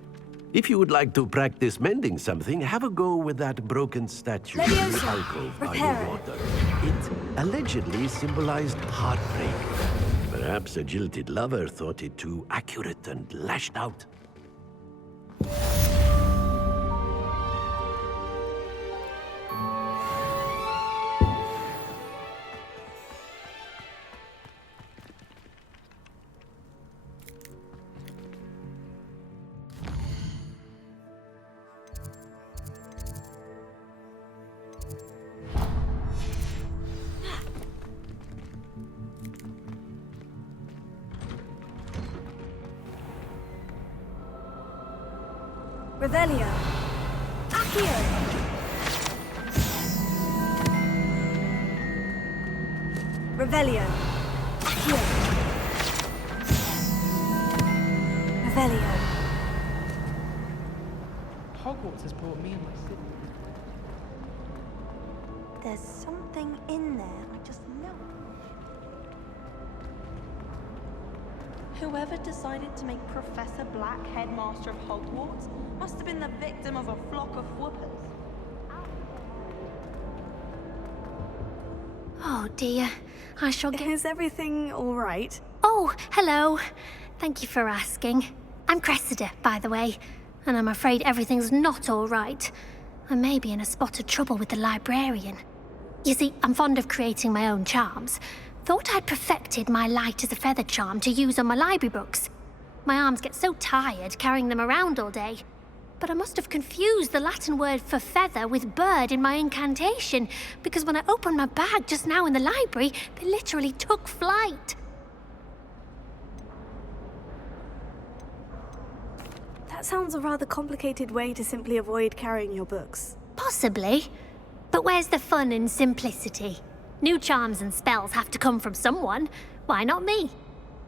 If you would like to practice mending something, have a go with that broken statue in the alcove by the water. It allegedly symbolized heartbreak. Perhaps a jilted lover thought it too accurate and lashed out. Revelio. Accio. Revelio. Accio. Revelio. Hogwarts has brought me and my siblings. There's something in there, I just know it. Whoever decided to make Professor Black headmaster of Hogwarts must have been the victim of a flock of whoopers. Oh dear, I shall get... Is everything all right? Oh, hello. Thank you for asking. I'm Cressida, by the way, and I'm afraid everything's not all right. I may be in a spot of trouble with the librarian. You see, I'm fond of creating my own charms. Thought I'd perfected my light as a feather charm to use on my library books. My arms get so tired carrying them around all day. But I must have confused the Latin word for feather with bird in my incantation, because when I opened my bag just now in the library, they literally took flight. That sounds a rather complicated way to simply avoid carrying your books. Possibly. But where's the fun in simplicity? New charms and spells have to come from someone. Why not me?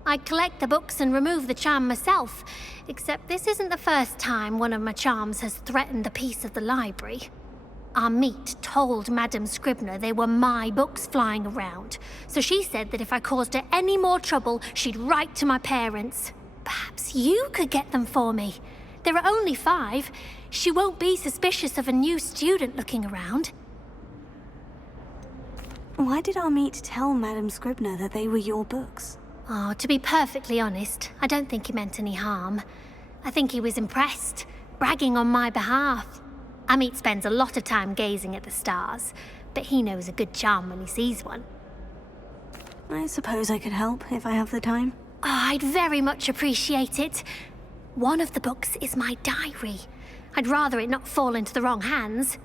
I'd collect the books and remove the charm myself, except this isn't the first time one of my charms has threatened the peace of the library. Our meet told Madame Scribner they were my books flying around, so she said that if I caused her any more trouble, she'd write to my parents. Perhaps you could get them for me. There are only 5. She won't be suspicious of a new student looking around. Why did our meet tell Madame Scribner that they were your books? Oh, to be perfectly honest, I don't think he meant any harm. I think he was impressed, bragging on my behalf. Amit spends a lot of time gazing at the stars, but he knows a good charm when he sees one. I suppose I could help if I have the time. Oh, I'd very much appreciate it. One of the books is my diary. I'd rather it not fall into the wrong hands.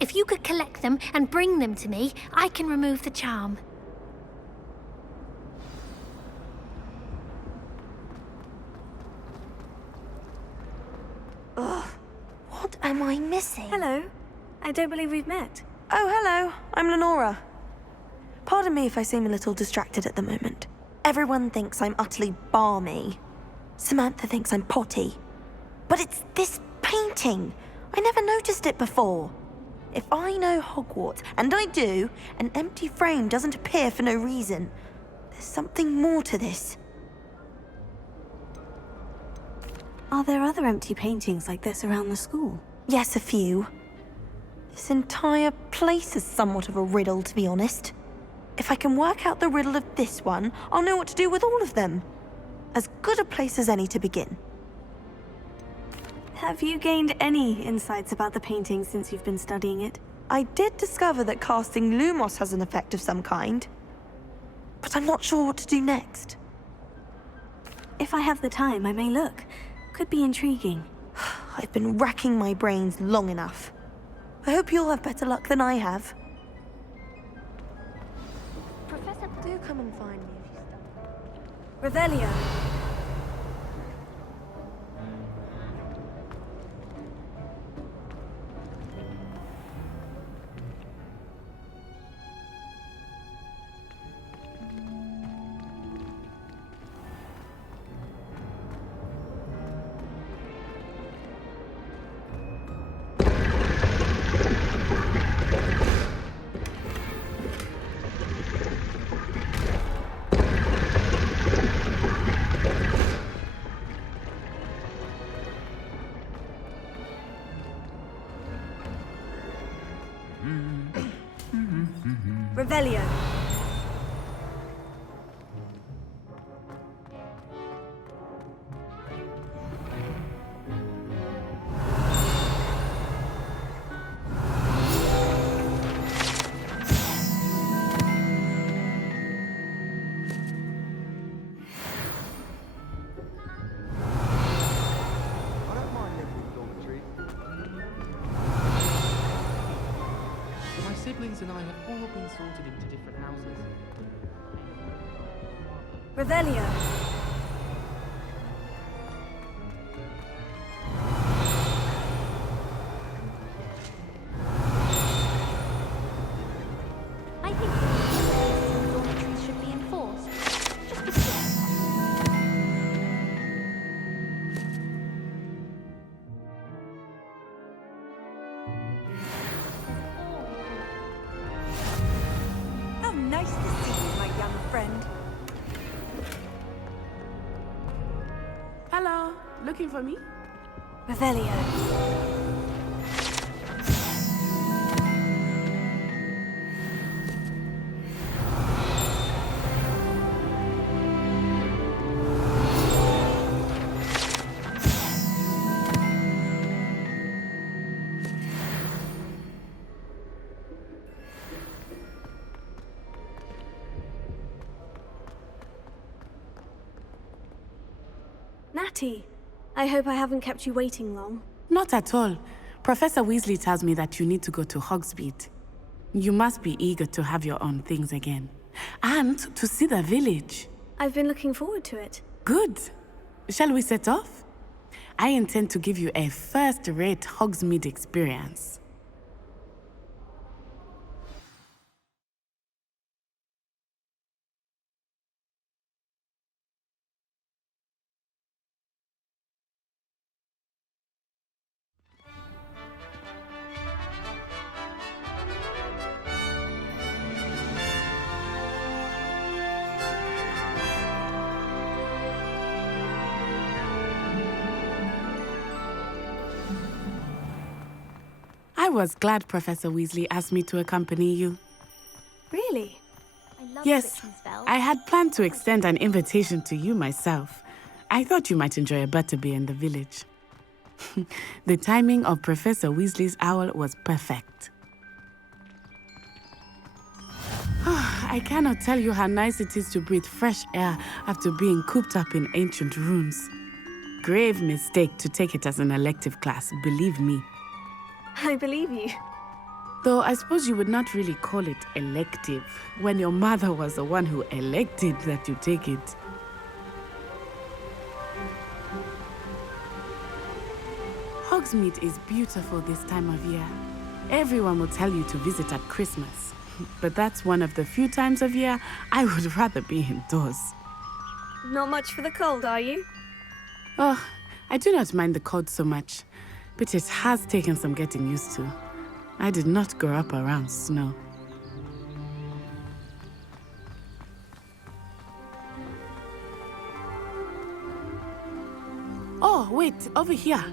If you could collect them and bring them to me, I can remove the charm. Ugh, what am I missing? Hello. I don't believe we've met. Oh, hello. I'm Lenora. Pardon me if I seem a little distracted at the moment. Everyone thinks I'm utterly balmy. Samantha thinks I'm potty. But it's this painting. I never noticed it before. If I know Hogwarts, and I do, an empty frame doesn't appear for no reason. There's something more to this. Are there other empty paintings like this around the school? Yes, a few. This entire place is somewhat of a riddle, to be honest. If I can work out the riddle of this one, I'll know what to do with all of them. As good a place as any to begin. Have you gained any insights about the painting since you've been studying it? I did discover that casting Lumos has an effect of some kind. But I'm not sure what to do next. If I have the time, I may look. Could be intriguing. I've been racking my brains long enough. I hope you'll have better luck than I have. Professor, do come and find me if you study. Revelio. Revelio. My siblings and I have all been sorted into different houses. Revelio. I think dormitories should be enforced. Just because. How nice to see you, my young friend. Hello, looking for me? Revelio. Natty, I hope I haven't kept you waiting long. Not at all. Professor Weasley tells me that you need to go to Hogsmeade. You must be eager to have your own things again. And to see the village. I've been looking forward to it. Good. Shall we set off? I intend to give you a first-rate Hogsmeade experience. I was glad Professor Weasley asked me to accompany you. Really? Yes, I had planned to extend an invitation to you myself. I thought you might enjoy a butterbeer in the village. The timing of Professor Weasley's owl was perfect. I cannot tell you how nice it is to breathe fresh air after being cooped up in ancient rooms. Grave mistake to take it as an elective class, believe me. I believe you. Though I suppose you would not really call it elective when your mother was the one who elected that you take it. Hogsmeade is beautiful this time of year. Everyone will tell you to visit at Christmas. But that's one of the few times of year I would rather be indoors. Not much for the cold, are you? Oh, I do not mind the cold so much, but it has taken some getting used to. I did not grow up around snow. Oh, wait, over here.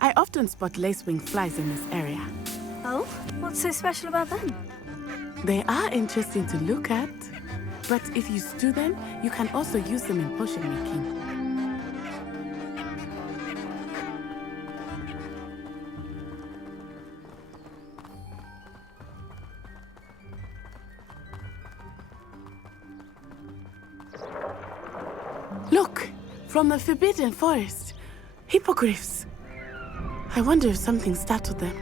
I often spot lacewing flies in this area. Oh? What's so special about them? They are interesting to look at, but if you stew them, you can also use them in potion making. Look! From the Forbidden Forest! Hippogriffs! I wonder if something startled them.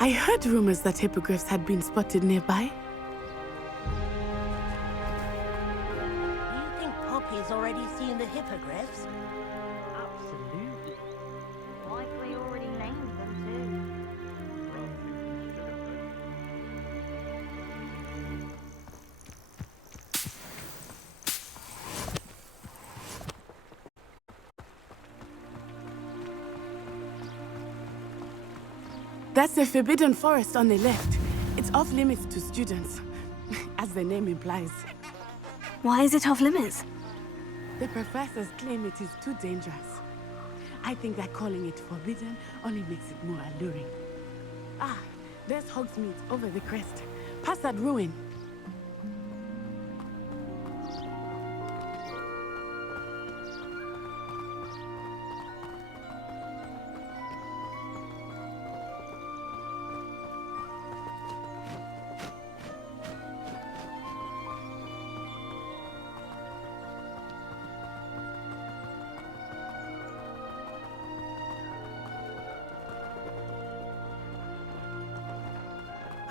I heard rumors that hippogriffs had been spotted nearby. Do you think Poppy's already seen the hippogriffs? Absolutely. Likely already named them That's the Forbidden Forest on the left. It's off limits to students, as the name implies. Why is it off limits? The professors claim it is too dangerous. I think that calling it forbidden only makes it more alluring. Ah, there's Hogsmeade over the crest. Past that ruin.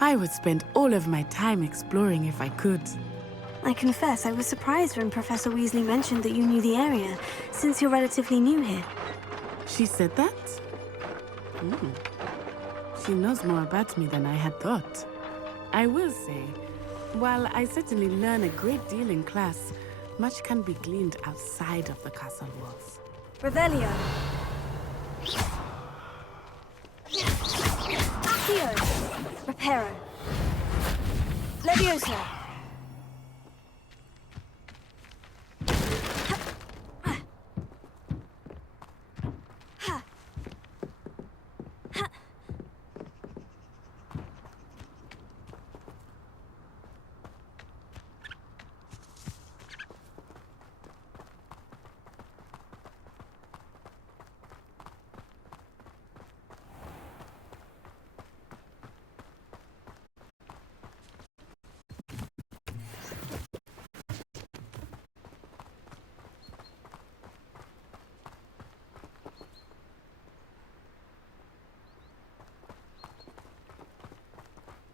I would spend all of my time exploring if I could. I confess I was surprised when Professor Weasley mentioned that you knew the area, since you're relatively new here. She said that? She knows more about me than I had thought. I will say, while I certainly learn a great deal in class, much can be gleaned outside of the castle walls. Revelio. Accio. Reparo. Leviosa.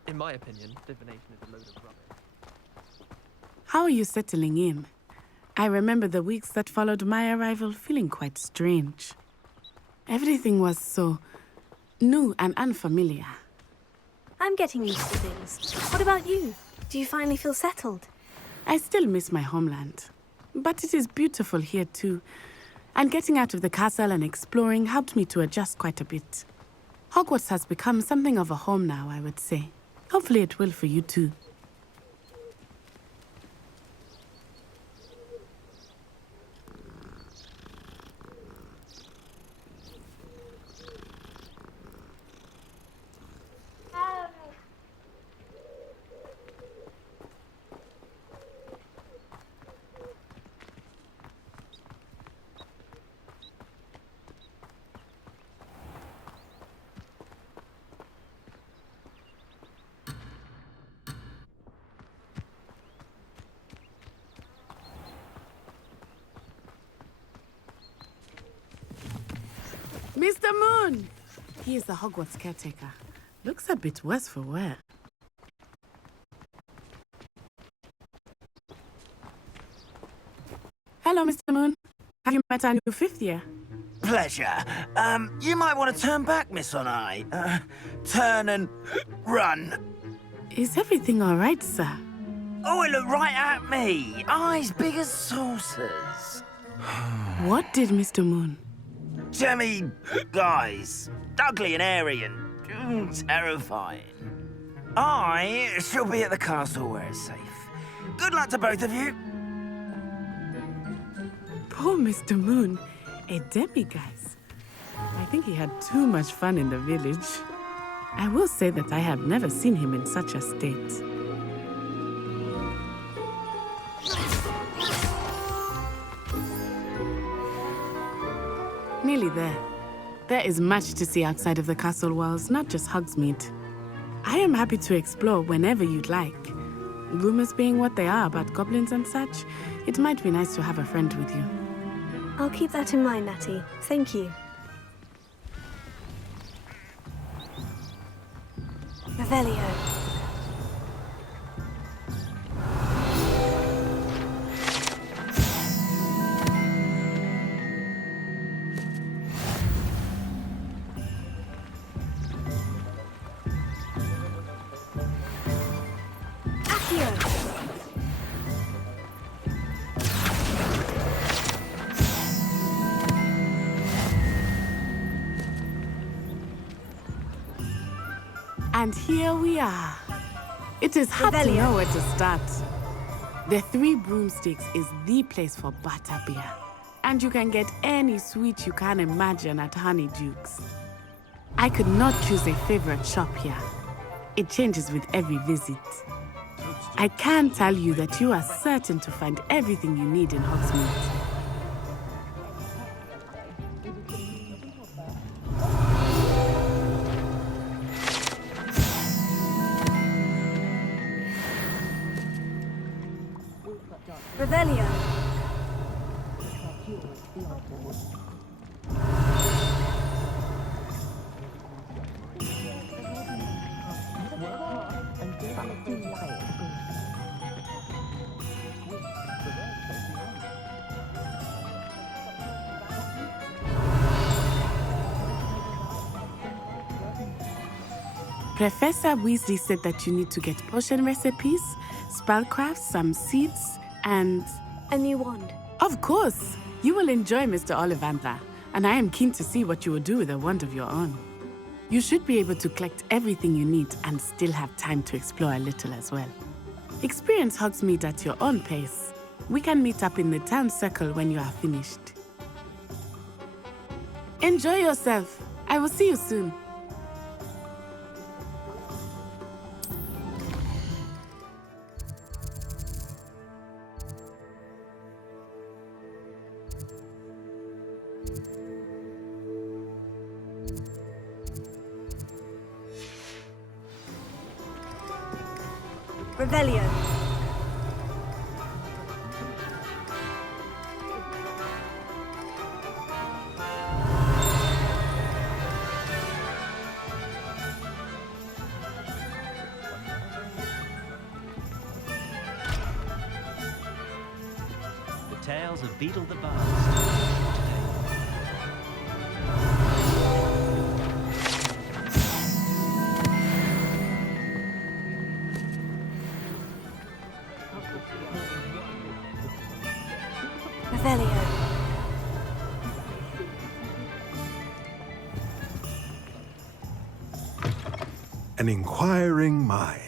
In my opinion, divination is a load of rubbish. How are you settling in? I remember the weeks that followed my arrival feeling quite strange. Everything was so new and unfamiliar. I'm getting used to things. What about you? Do you finally feel settled? I still miss my homeland, but it is beautiful here too. And getting out of the castle and exploring helped me to adjust quite a bit. Hogwarts has become something of a home now, I would say. Hopefully it will for you too. Mr. Moon! He is the Hogwarts caretaker. Looks a bit worse for wear. Hello, Mr. Moon. Have you met our new fifth year? Pleasure. You might want to turn back, Miss Onai. Turn and run. Is everything all right, sir? Oh, it looked right at me. Eyes big as saucers. What did Mr. Moon? Jemmy guys. Ugly and airy and terrifying. I shall be at the castle where it's safe. Good luck to both of you. Poor Mr. Moon. A demiguise. I think he had too much fun in the village. I will say that I have never seen him in such a state. Nearly there. There is much to see outside of the castle walls, not just Hogsmeade. I am happy to explore whenever you'd like. Rumors being what they are about goblins and such, it might be nice to have a friend with you. I'll keep that in mind, Natty. Thank you. Revelio. And here we are. It is hard to know where to start. The Three Broomsticks is the place for butterbeer. And you can get any sweet you can imagine at Honeydukes. I could not choose a favorite shop here. It changes with every visit. I can tell you that you are certain to find everything you need in Hogsmeade. Revelio. Professor Weasley said that you need to get potion recipes, spellcrafts, some seeds, and... a new wand. Of course! You will enjoy Mr. Ollivander, and I am keen to see what you will do with a wand of your own. You should be able to collect everything you need and still have time to explore a little as well. Experience Hogsmeade at your own pace. We can meet up in the town circle when you are finished. Enjoy yourself. I will see you soon. Revelio. The tales of Beetle the Bard. Revelio. An inquiring mind.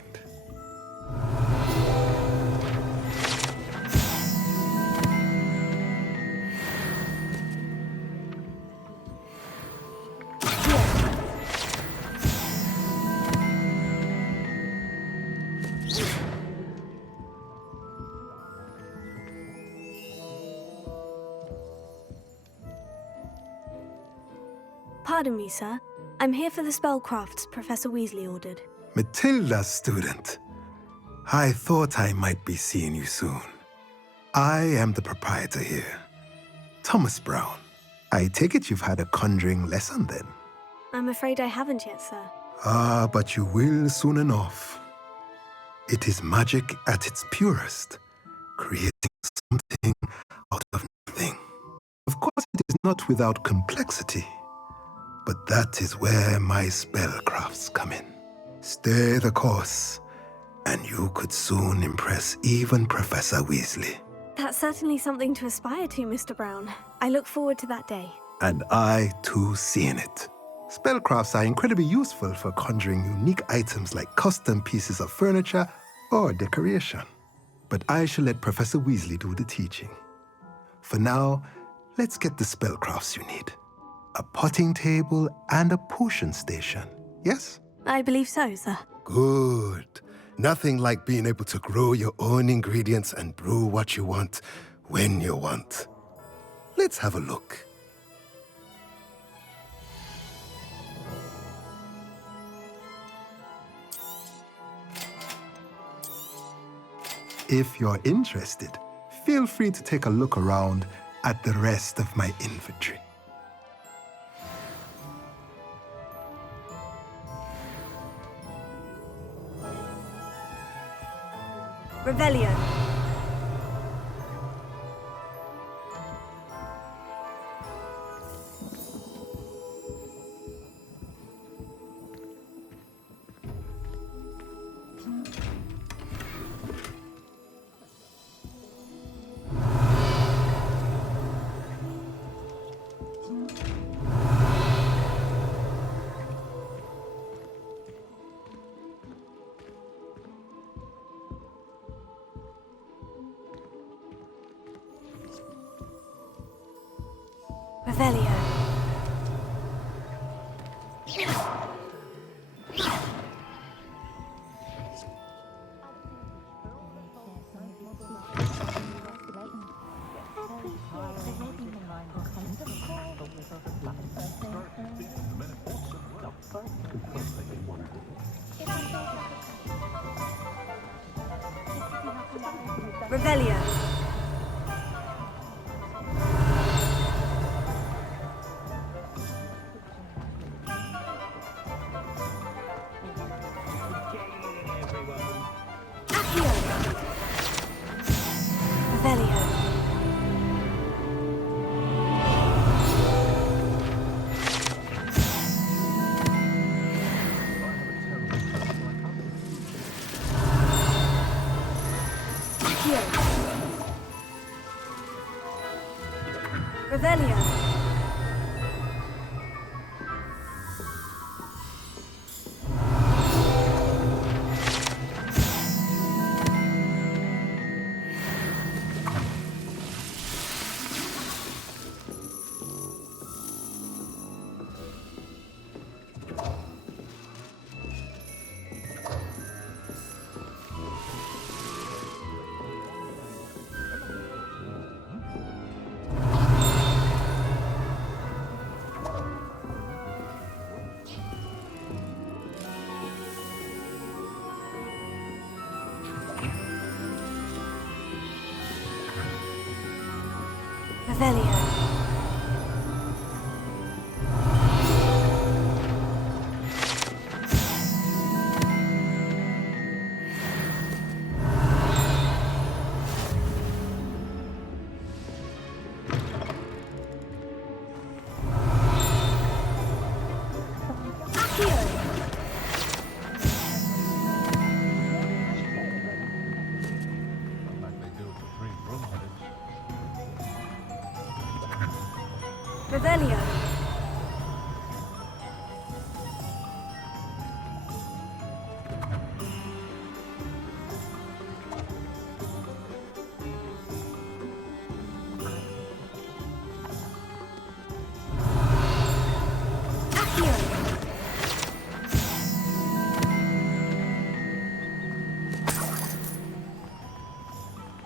Pardon me, sir. I'm here for the spellcrafts Professor Weasley ordered. Matilda, student. I thought I might be seeing you soon. I am the proprietor here, Thomas Brown. I take it you've had a conjuring lesson then? I'm afraid I haven't yet, sir. Ah, but you will soon enough. It is magic at its purest, creating something out of nothing. Of course, it is not without complexity, but that is where my spellcrafts come in. Stay the course, and you could soon impress even Professor Weasley. That's certainly something to aspire to, Mr. Brown. I look forward to that day. And I, too, seeing it. Spellcrafts are incredibly useful for conjuring unique items like custom pieces of furniture or decoration. But I shall let Professor Weasley do the teaching. For now, let's get the spellcrafts you need. A potting table and a potion station, yes? I believe so, sir. Good. Nothing like being able to grow your own ingredients and brew what you want when you want. Let's have a look. If you're interested, feel free to take a look around at the rest of my inventory. Revelio. Revelio. Revelio. Revelio. Revelio. Revelio. Revelio.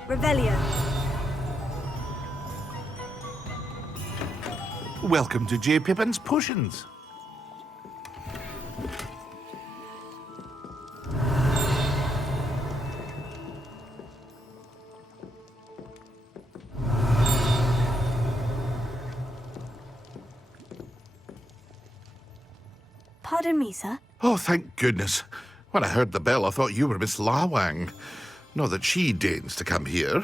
Revelio. Welcome to J. Pippin's Potions. Pardon me, sir. Oh, thank goodness. When I heard the bell, I thought you were Miss Lawang. Not that she deigns to come here.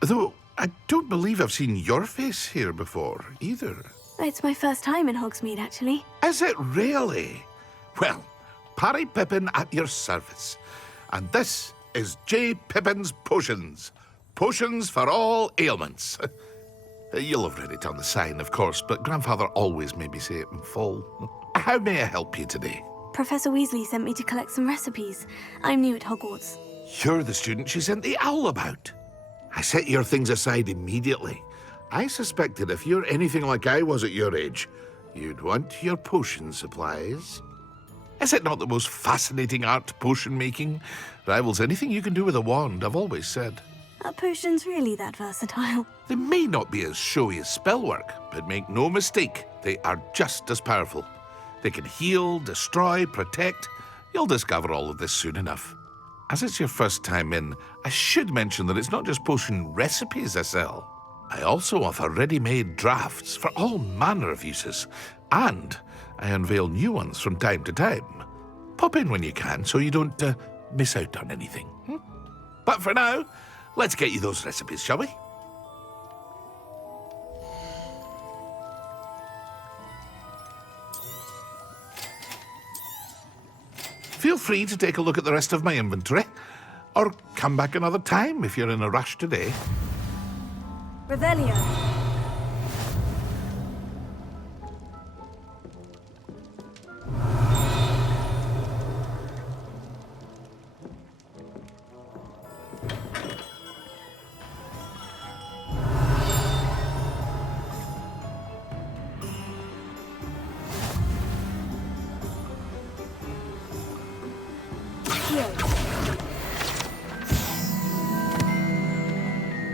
Though I don't believe I've seen your face here before, either. It's my first time in Hogsmeade, actually. Is it really? Well, Parry Pippin at your service. And this is J. Pippin's Potions. Potions for all ailments. You'll have read it on the sign, of course, but Grandfather always made me say it in full. How may I help you today? Professor Weasley sent me to collect some recipes. I'm new at Hogwarts. You're the student she sent the owl about. I set your things aside immediately. I suspected if you're anything like I was at your age, you'd want your potion supplies. Is it not the most fascinating art, potion making? Rivals anything you can do with a wand, I've always said. Are potions really that versatile? They may not be as showy as spellwork, but make no mistake, they are just as powerful. They can heal, destroy, protect. You'll discover all of this soon enough. As it's your first time in, I should mention that it's not just potion recipes I sell. I also offer ready-made drafts for all manner of uses, and I unveil new ones from time to time. Pop in when you can so you don't miss out on anything. But for now, let's get you those recipes, shall we? Feel free to take a look at the rest of my inventory, or come back another time if you're in a rush today. Revelio.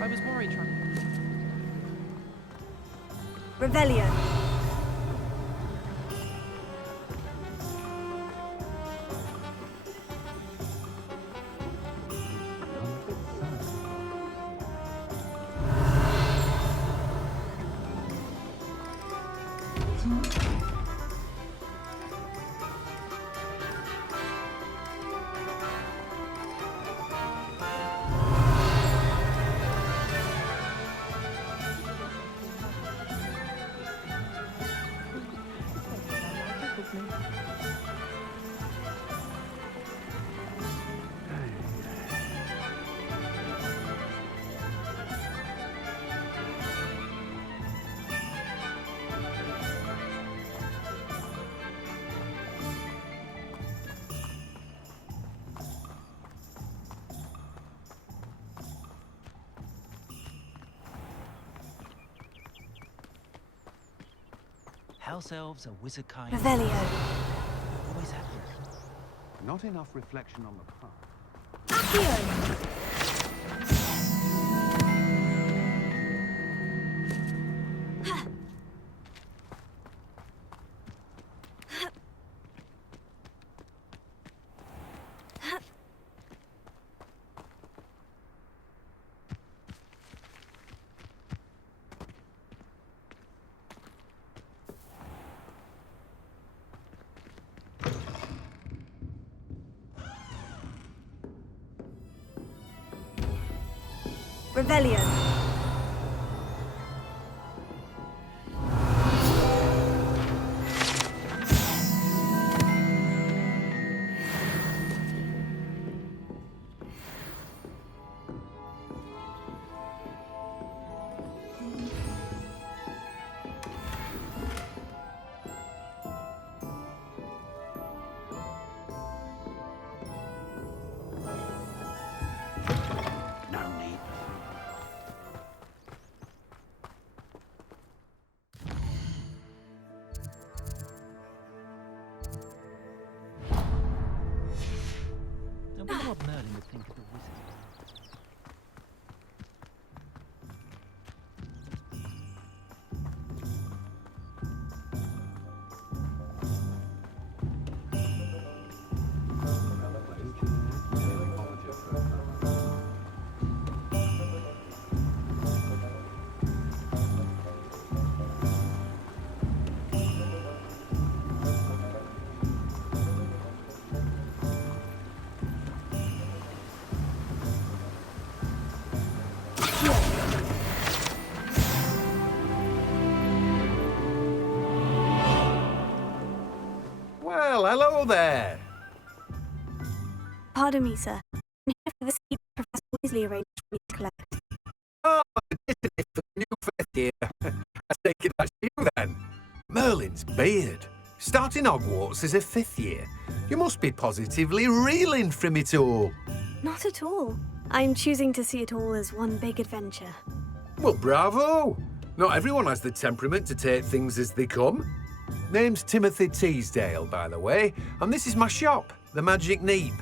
I was worried trying. Revelio. House elves are wizard kind. Revelio. Always have been. Not enough reflection on the past. Revelio. I wonder what Merlin would think of the wizard. Hello there. Pardon me, sir. I'm here for the seed Professor Weasley arranged for me to collect. Oh, isn't it for the new fifth year? I take it that's you then. Merlin's beard. Starting Hogwarts as a fifth year. You must be positively reeling from it all. Not at all. I'm choosing to see it all as one big adventure. Well, bravo. Not everyone has the temperament to take things as they come. Name's Timothy Teasdale, by the way, and this is my shop, the Magic Neep.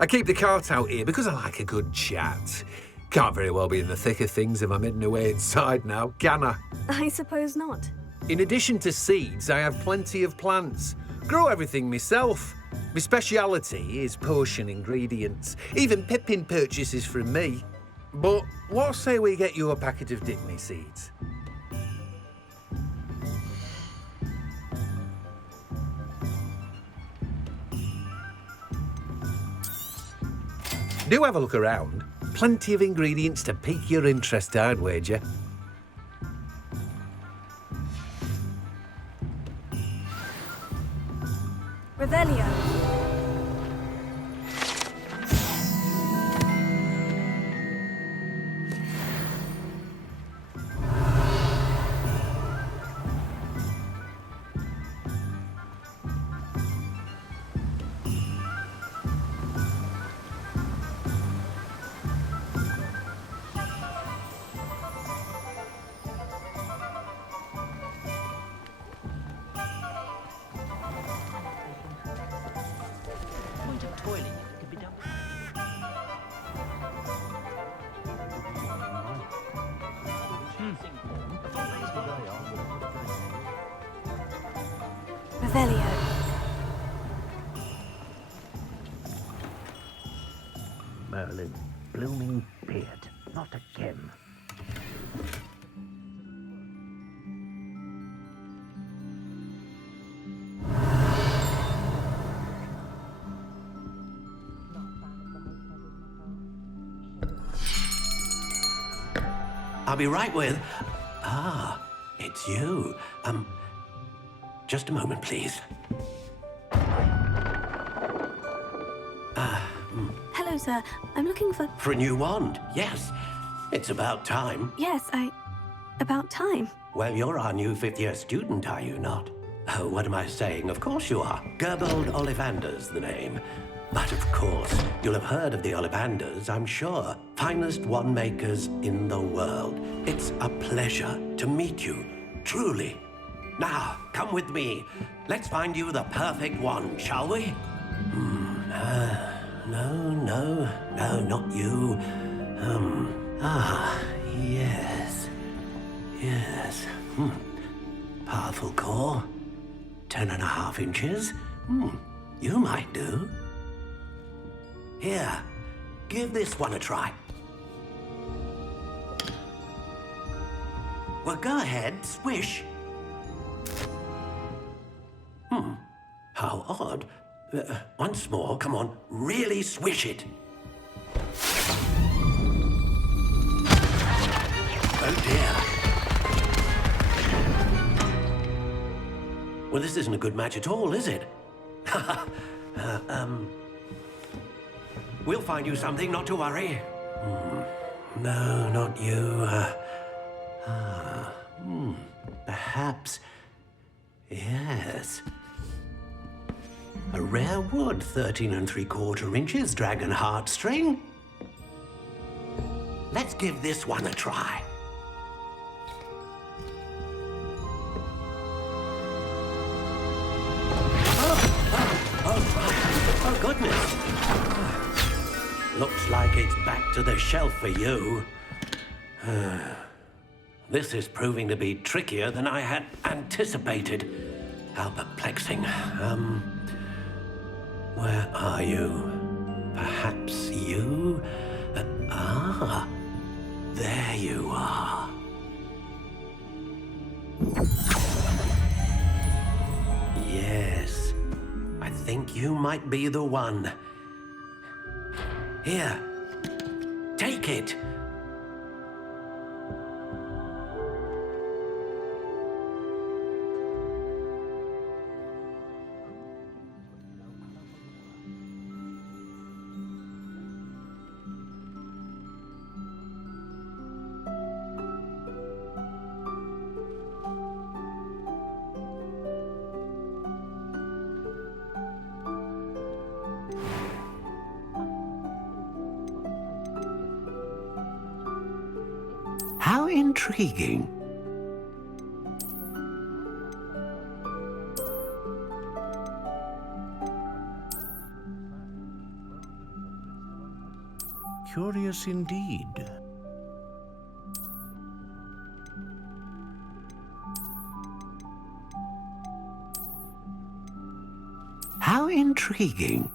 I keep the cart out here because I like a good chat. Can't very well be in the thick of things if I'm hidden away inside now, can I? I suppose not. In addition to seeds, I have plenty of plants. Grow everything myself. My speciality is potion ingredients. Even Pippin purchases from me. But what say we get you a packet of Dickney seeds? Do have a look around. Plenty of ingredients to pique your interest, I'd wager. Revelio. Point of toiling could be done. Revelio. Merlin, blooming beard. Not again. I'll be right with... Ah, it's you. Just a moment, please. Hello, sir. I'm looking for... For a new wand, yes. It's about time. Yes, about time. Well, you're our new fifth-year student, are you not? Oh, what am I saying? Of course you are. Gerbold Ollivander's the name. But of course, you'll have heard of the Ollivanders, I'm sure. Finest wand makers in the world. It's a pleasure to meet you, truly. Now, come with me. Let's find you the perfect wand, shall we? No, not you. Yes. Powerful core. 10.5 inches. You might do. Here, give this one a try. Well, go ahead, swish. How odd. Once more, come on, really swish it. Oh dear. Well, this isn't a good match at all, is it? We'll find you something, not to worry. No, not you. Perhaps... Yes. A rare wood, 13 3/4 inches, dragon heartstring. Let's give this one a try. Oh, goodness. Looks like it's back to the shelf for you. This is proving to be trickier than I had anticipated. How perplexing. Where are you? Perhaps you? There you are. Yes, I think you might be the one. Here, take it. intriguing. Curious indeed. How intriguing.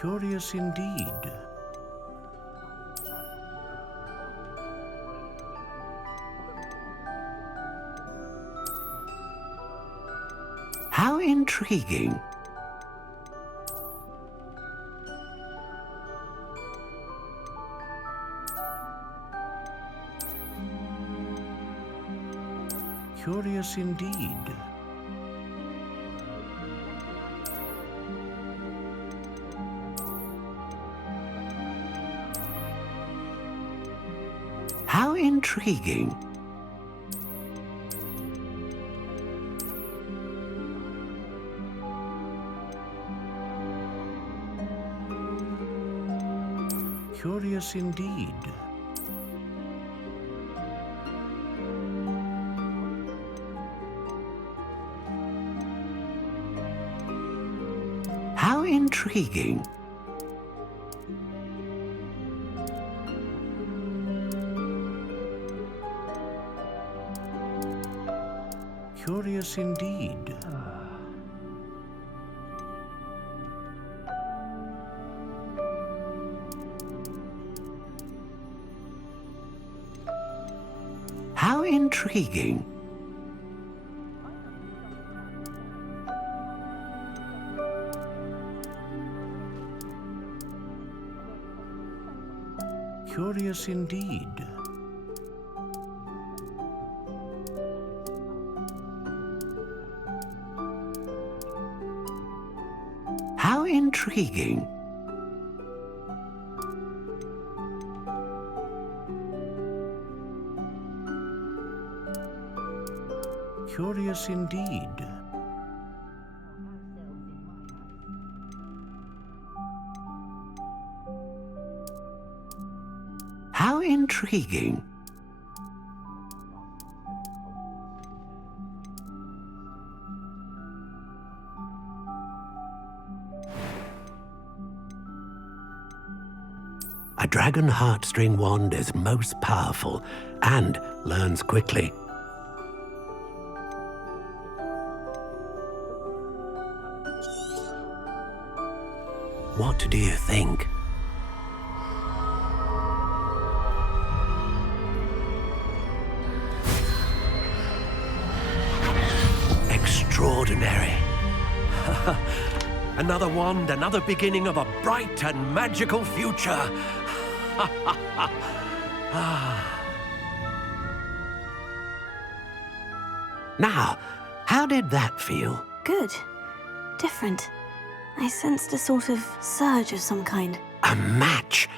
Curious indeed. How intriguing. Curious indeed. How intriguing. Curious indeed. How intriguing. Curious indeed. How intriguing. Curious indeed. How intriguing. Curious indeed. How intriguing. A dragon heartstring wand is most powerful and learns quickly. What do you think? Extraordinary. Another wand, another beginning of a bright and magical future. Now, how did that feel? Good. Different. I sensed a sort of surge of some kind. A match!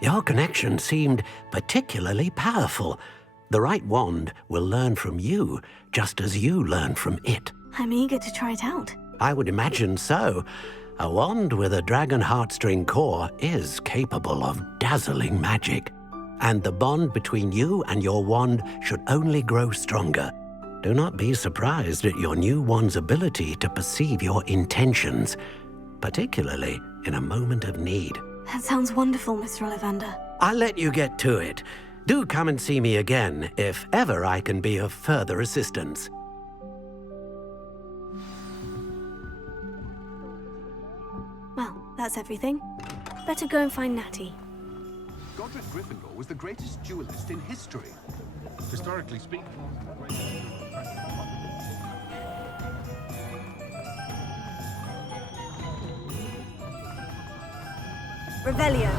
Your connection seemed particularly powerful. The right wand will learn from you, just as you learn from it. I'm eager to try it out. I would imagine so. A wand with a dragon heartstring core is capable of dazzling magic. And the bond between you and your wand should only grow stronger. Do not be surprised at your new wand's ability to perceive your intentions, particularly in a moment of need. That sounds wonderful, Mr. Ollivander. I'll let you get to it. Do come and see me again if ever I can be of further assistance. Well, that's everything. Better go and find Natty. Godric Gryffindor was the greatest duelist in history. Historically speaking. Revelio.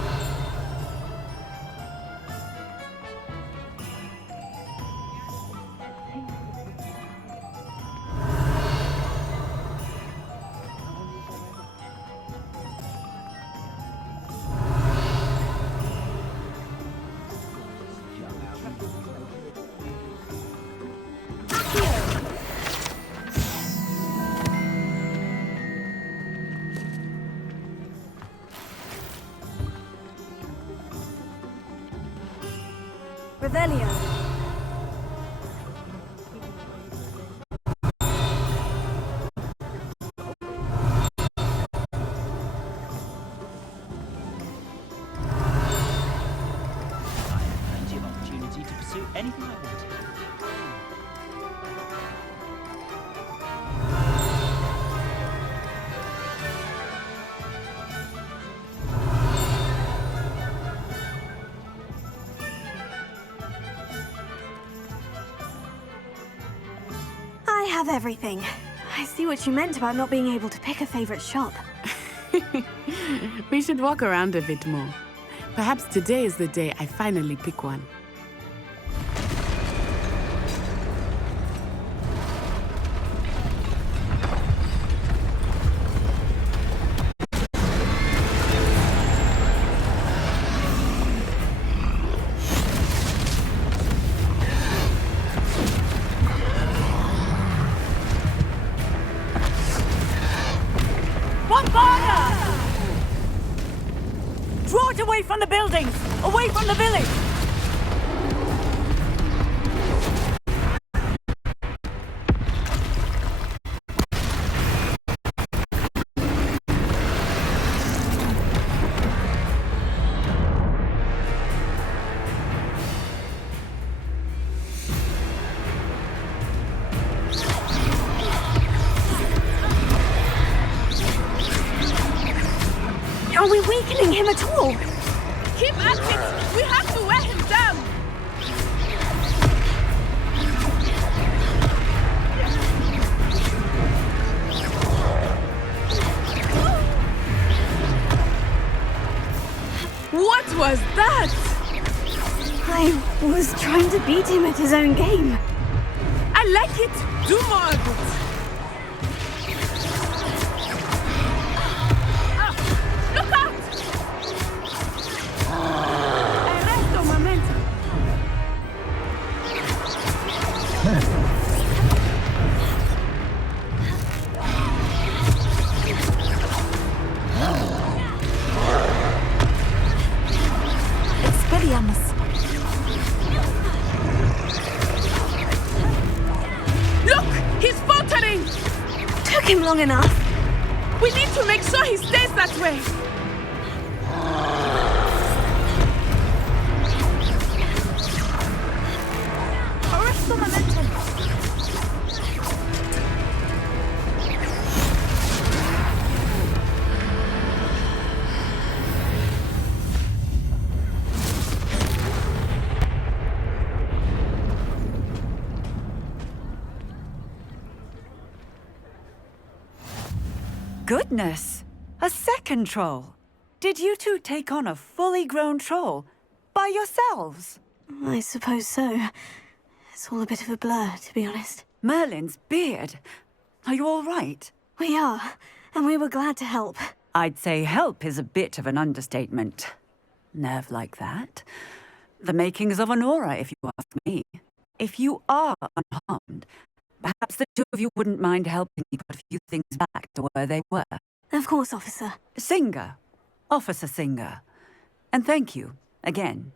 Revelio. Plenty of opportunity to pursue anything I wanted. I have everything. I see what you meant about not being able to pick a favorite shop. We should walk around a bit more. Perhaps today is the day I finally pick one. Draw it away from the buildings! Away from the village! Are we weakening him at all? Keep at it! We have to wear him down! What was that? I was trying to beat him at his own game. I like it! Do more of it! Look out! Arresto momento! Expelliarmus. Look! He's faltering! Took him long enough. We need to make sure he stays that way! Arresto momentum. Goodness! A second troll! Did you two take on a fully grown troll by yourselves? I suppose so. It's all a bit of a blur, to be honest. Merlin's beard. Are you all right? We are, and we were glad to help. I'd say help is a bit of an understatement. Nerve like that. The makings of an aura, if you ask me. If you are unharmed, perhaps the two of you wouldn't mind helping me put a few things back to where they were. Of course, officer. Singer. Officer Singer. And thank you, again.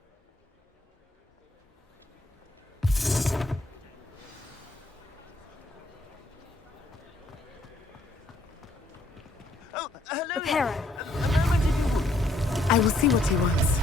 Oh, hello. Reparo. A moment if you would. I will see what he wants.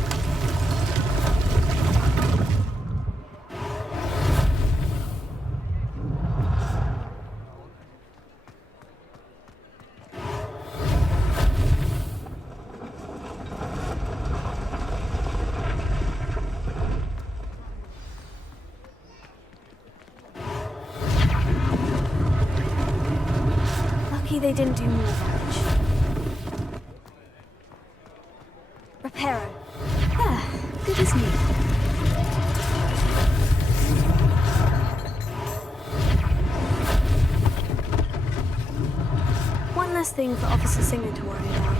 Lucky they didn't do more damage. Reparo. Ah, good as new. One less thing for Officer Singer to worry about.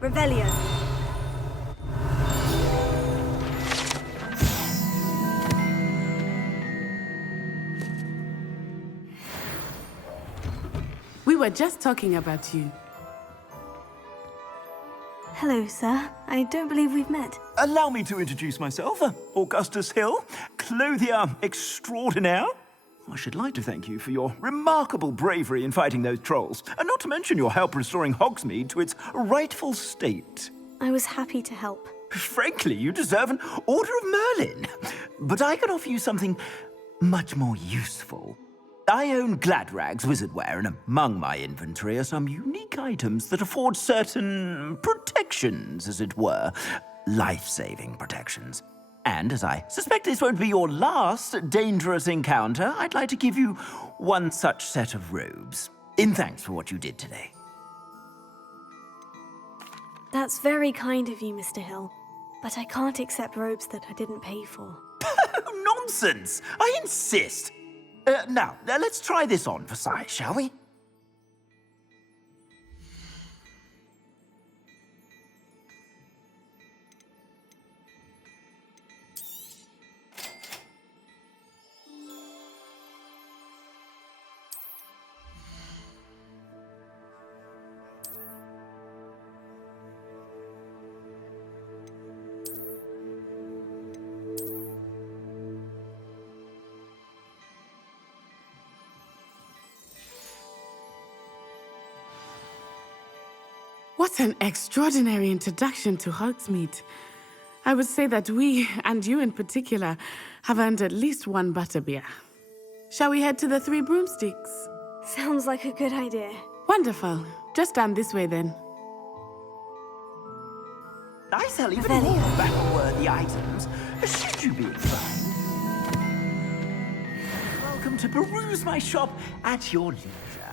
Revelio. were just talking about you. Hello, sir. I don't believe we've met. Allow me to introduce myself. Augustus Hill, clothier extraordinaire. I should like to thank you for your remarkable bravery in fighting those trolls, and not to mention your help restoring Hogsmeade to its rightful state. I was happy to help. Frankly, you deserve an Order of Merlin. But I can offer you something much more useful. I own Gladrag's wizardware, and among my inventory are some unique items that afford certain protections, as it were. Life-saving protections. And as I suspect this won't be your last dangerous encounter, I'd like to give you one such set of robes, in thanks for what you did today. That's very kind of you, Mr. Hill. But I can't accept robes that I didn't pay for. Nonsense! I insist! Now, let's try this on for size, shall we? What an extraordinary introduction to Hogsmeade. I would say that we, and you in particular, have earned at least one butterbeer. Shall we head to the Three Broomsticks? Sounds like a good idea. Wonderful. Just down this way then. I sell even more battle-worthy items, should you be inclined. Welcome to peruse my shop at your leisure.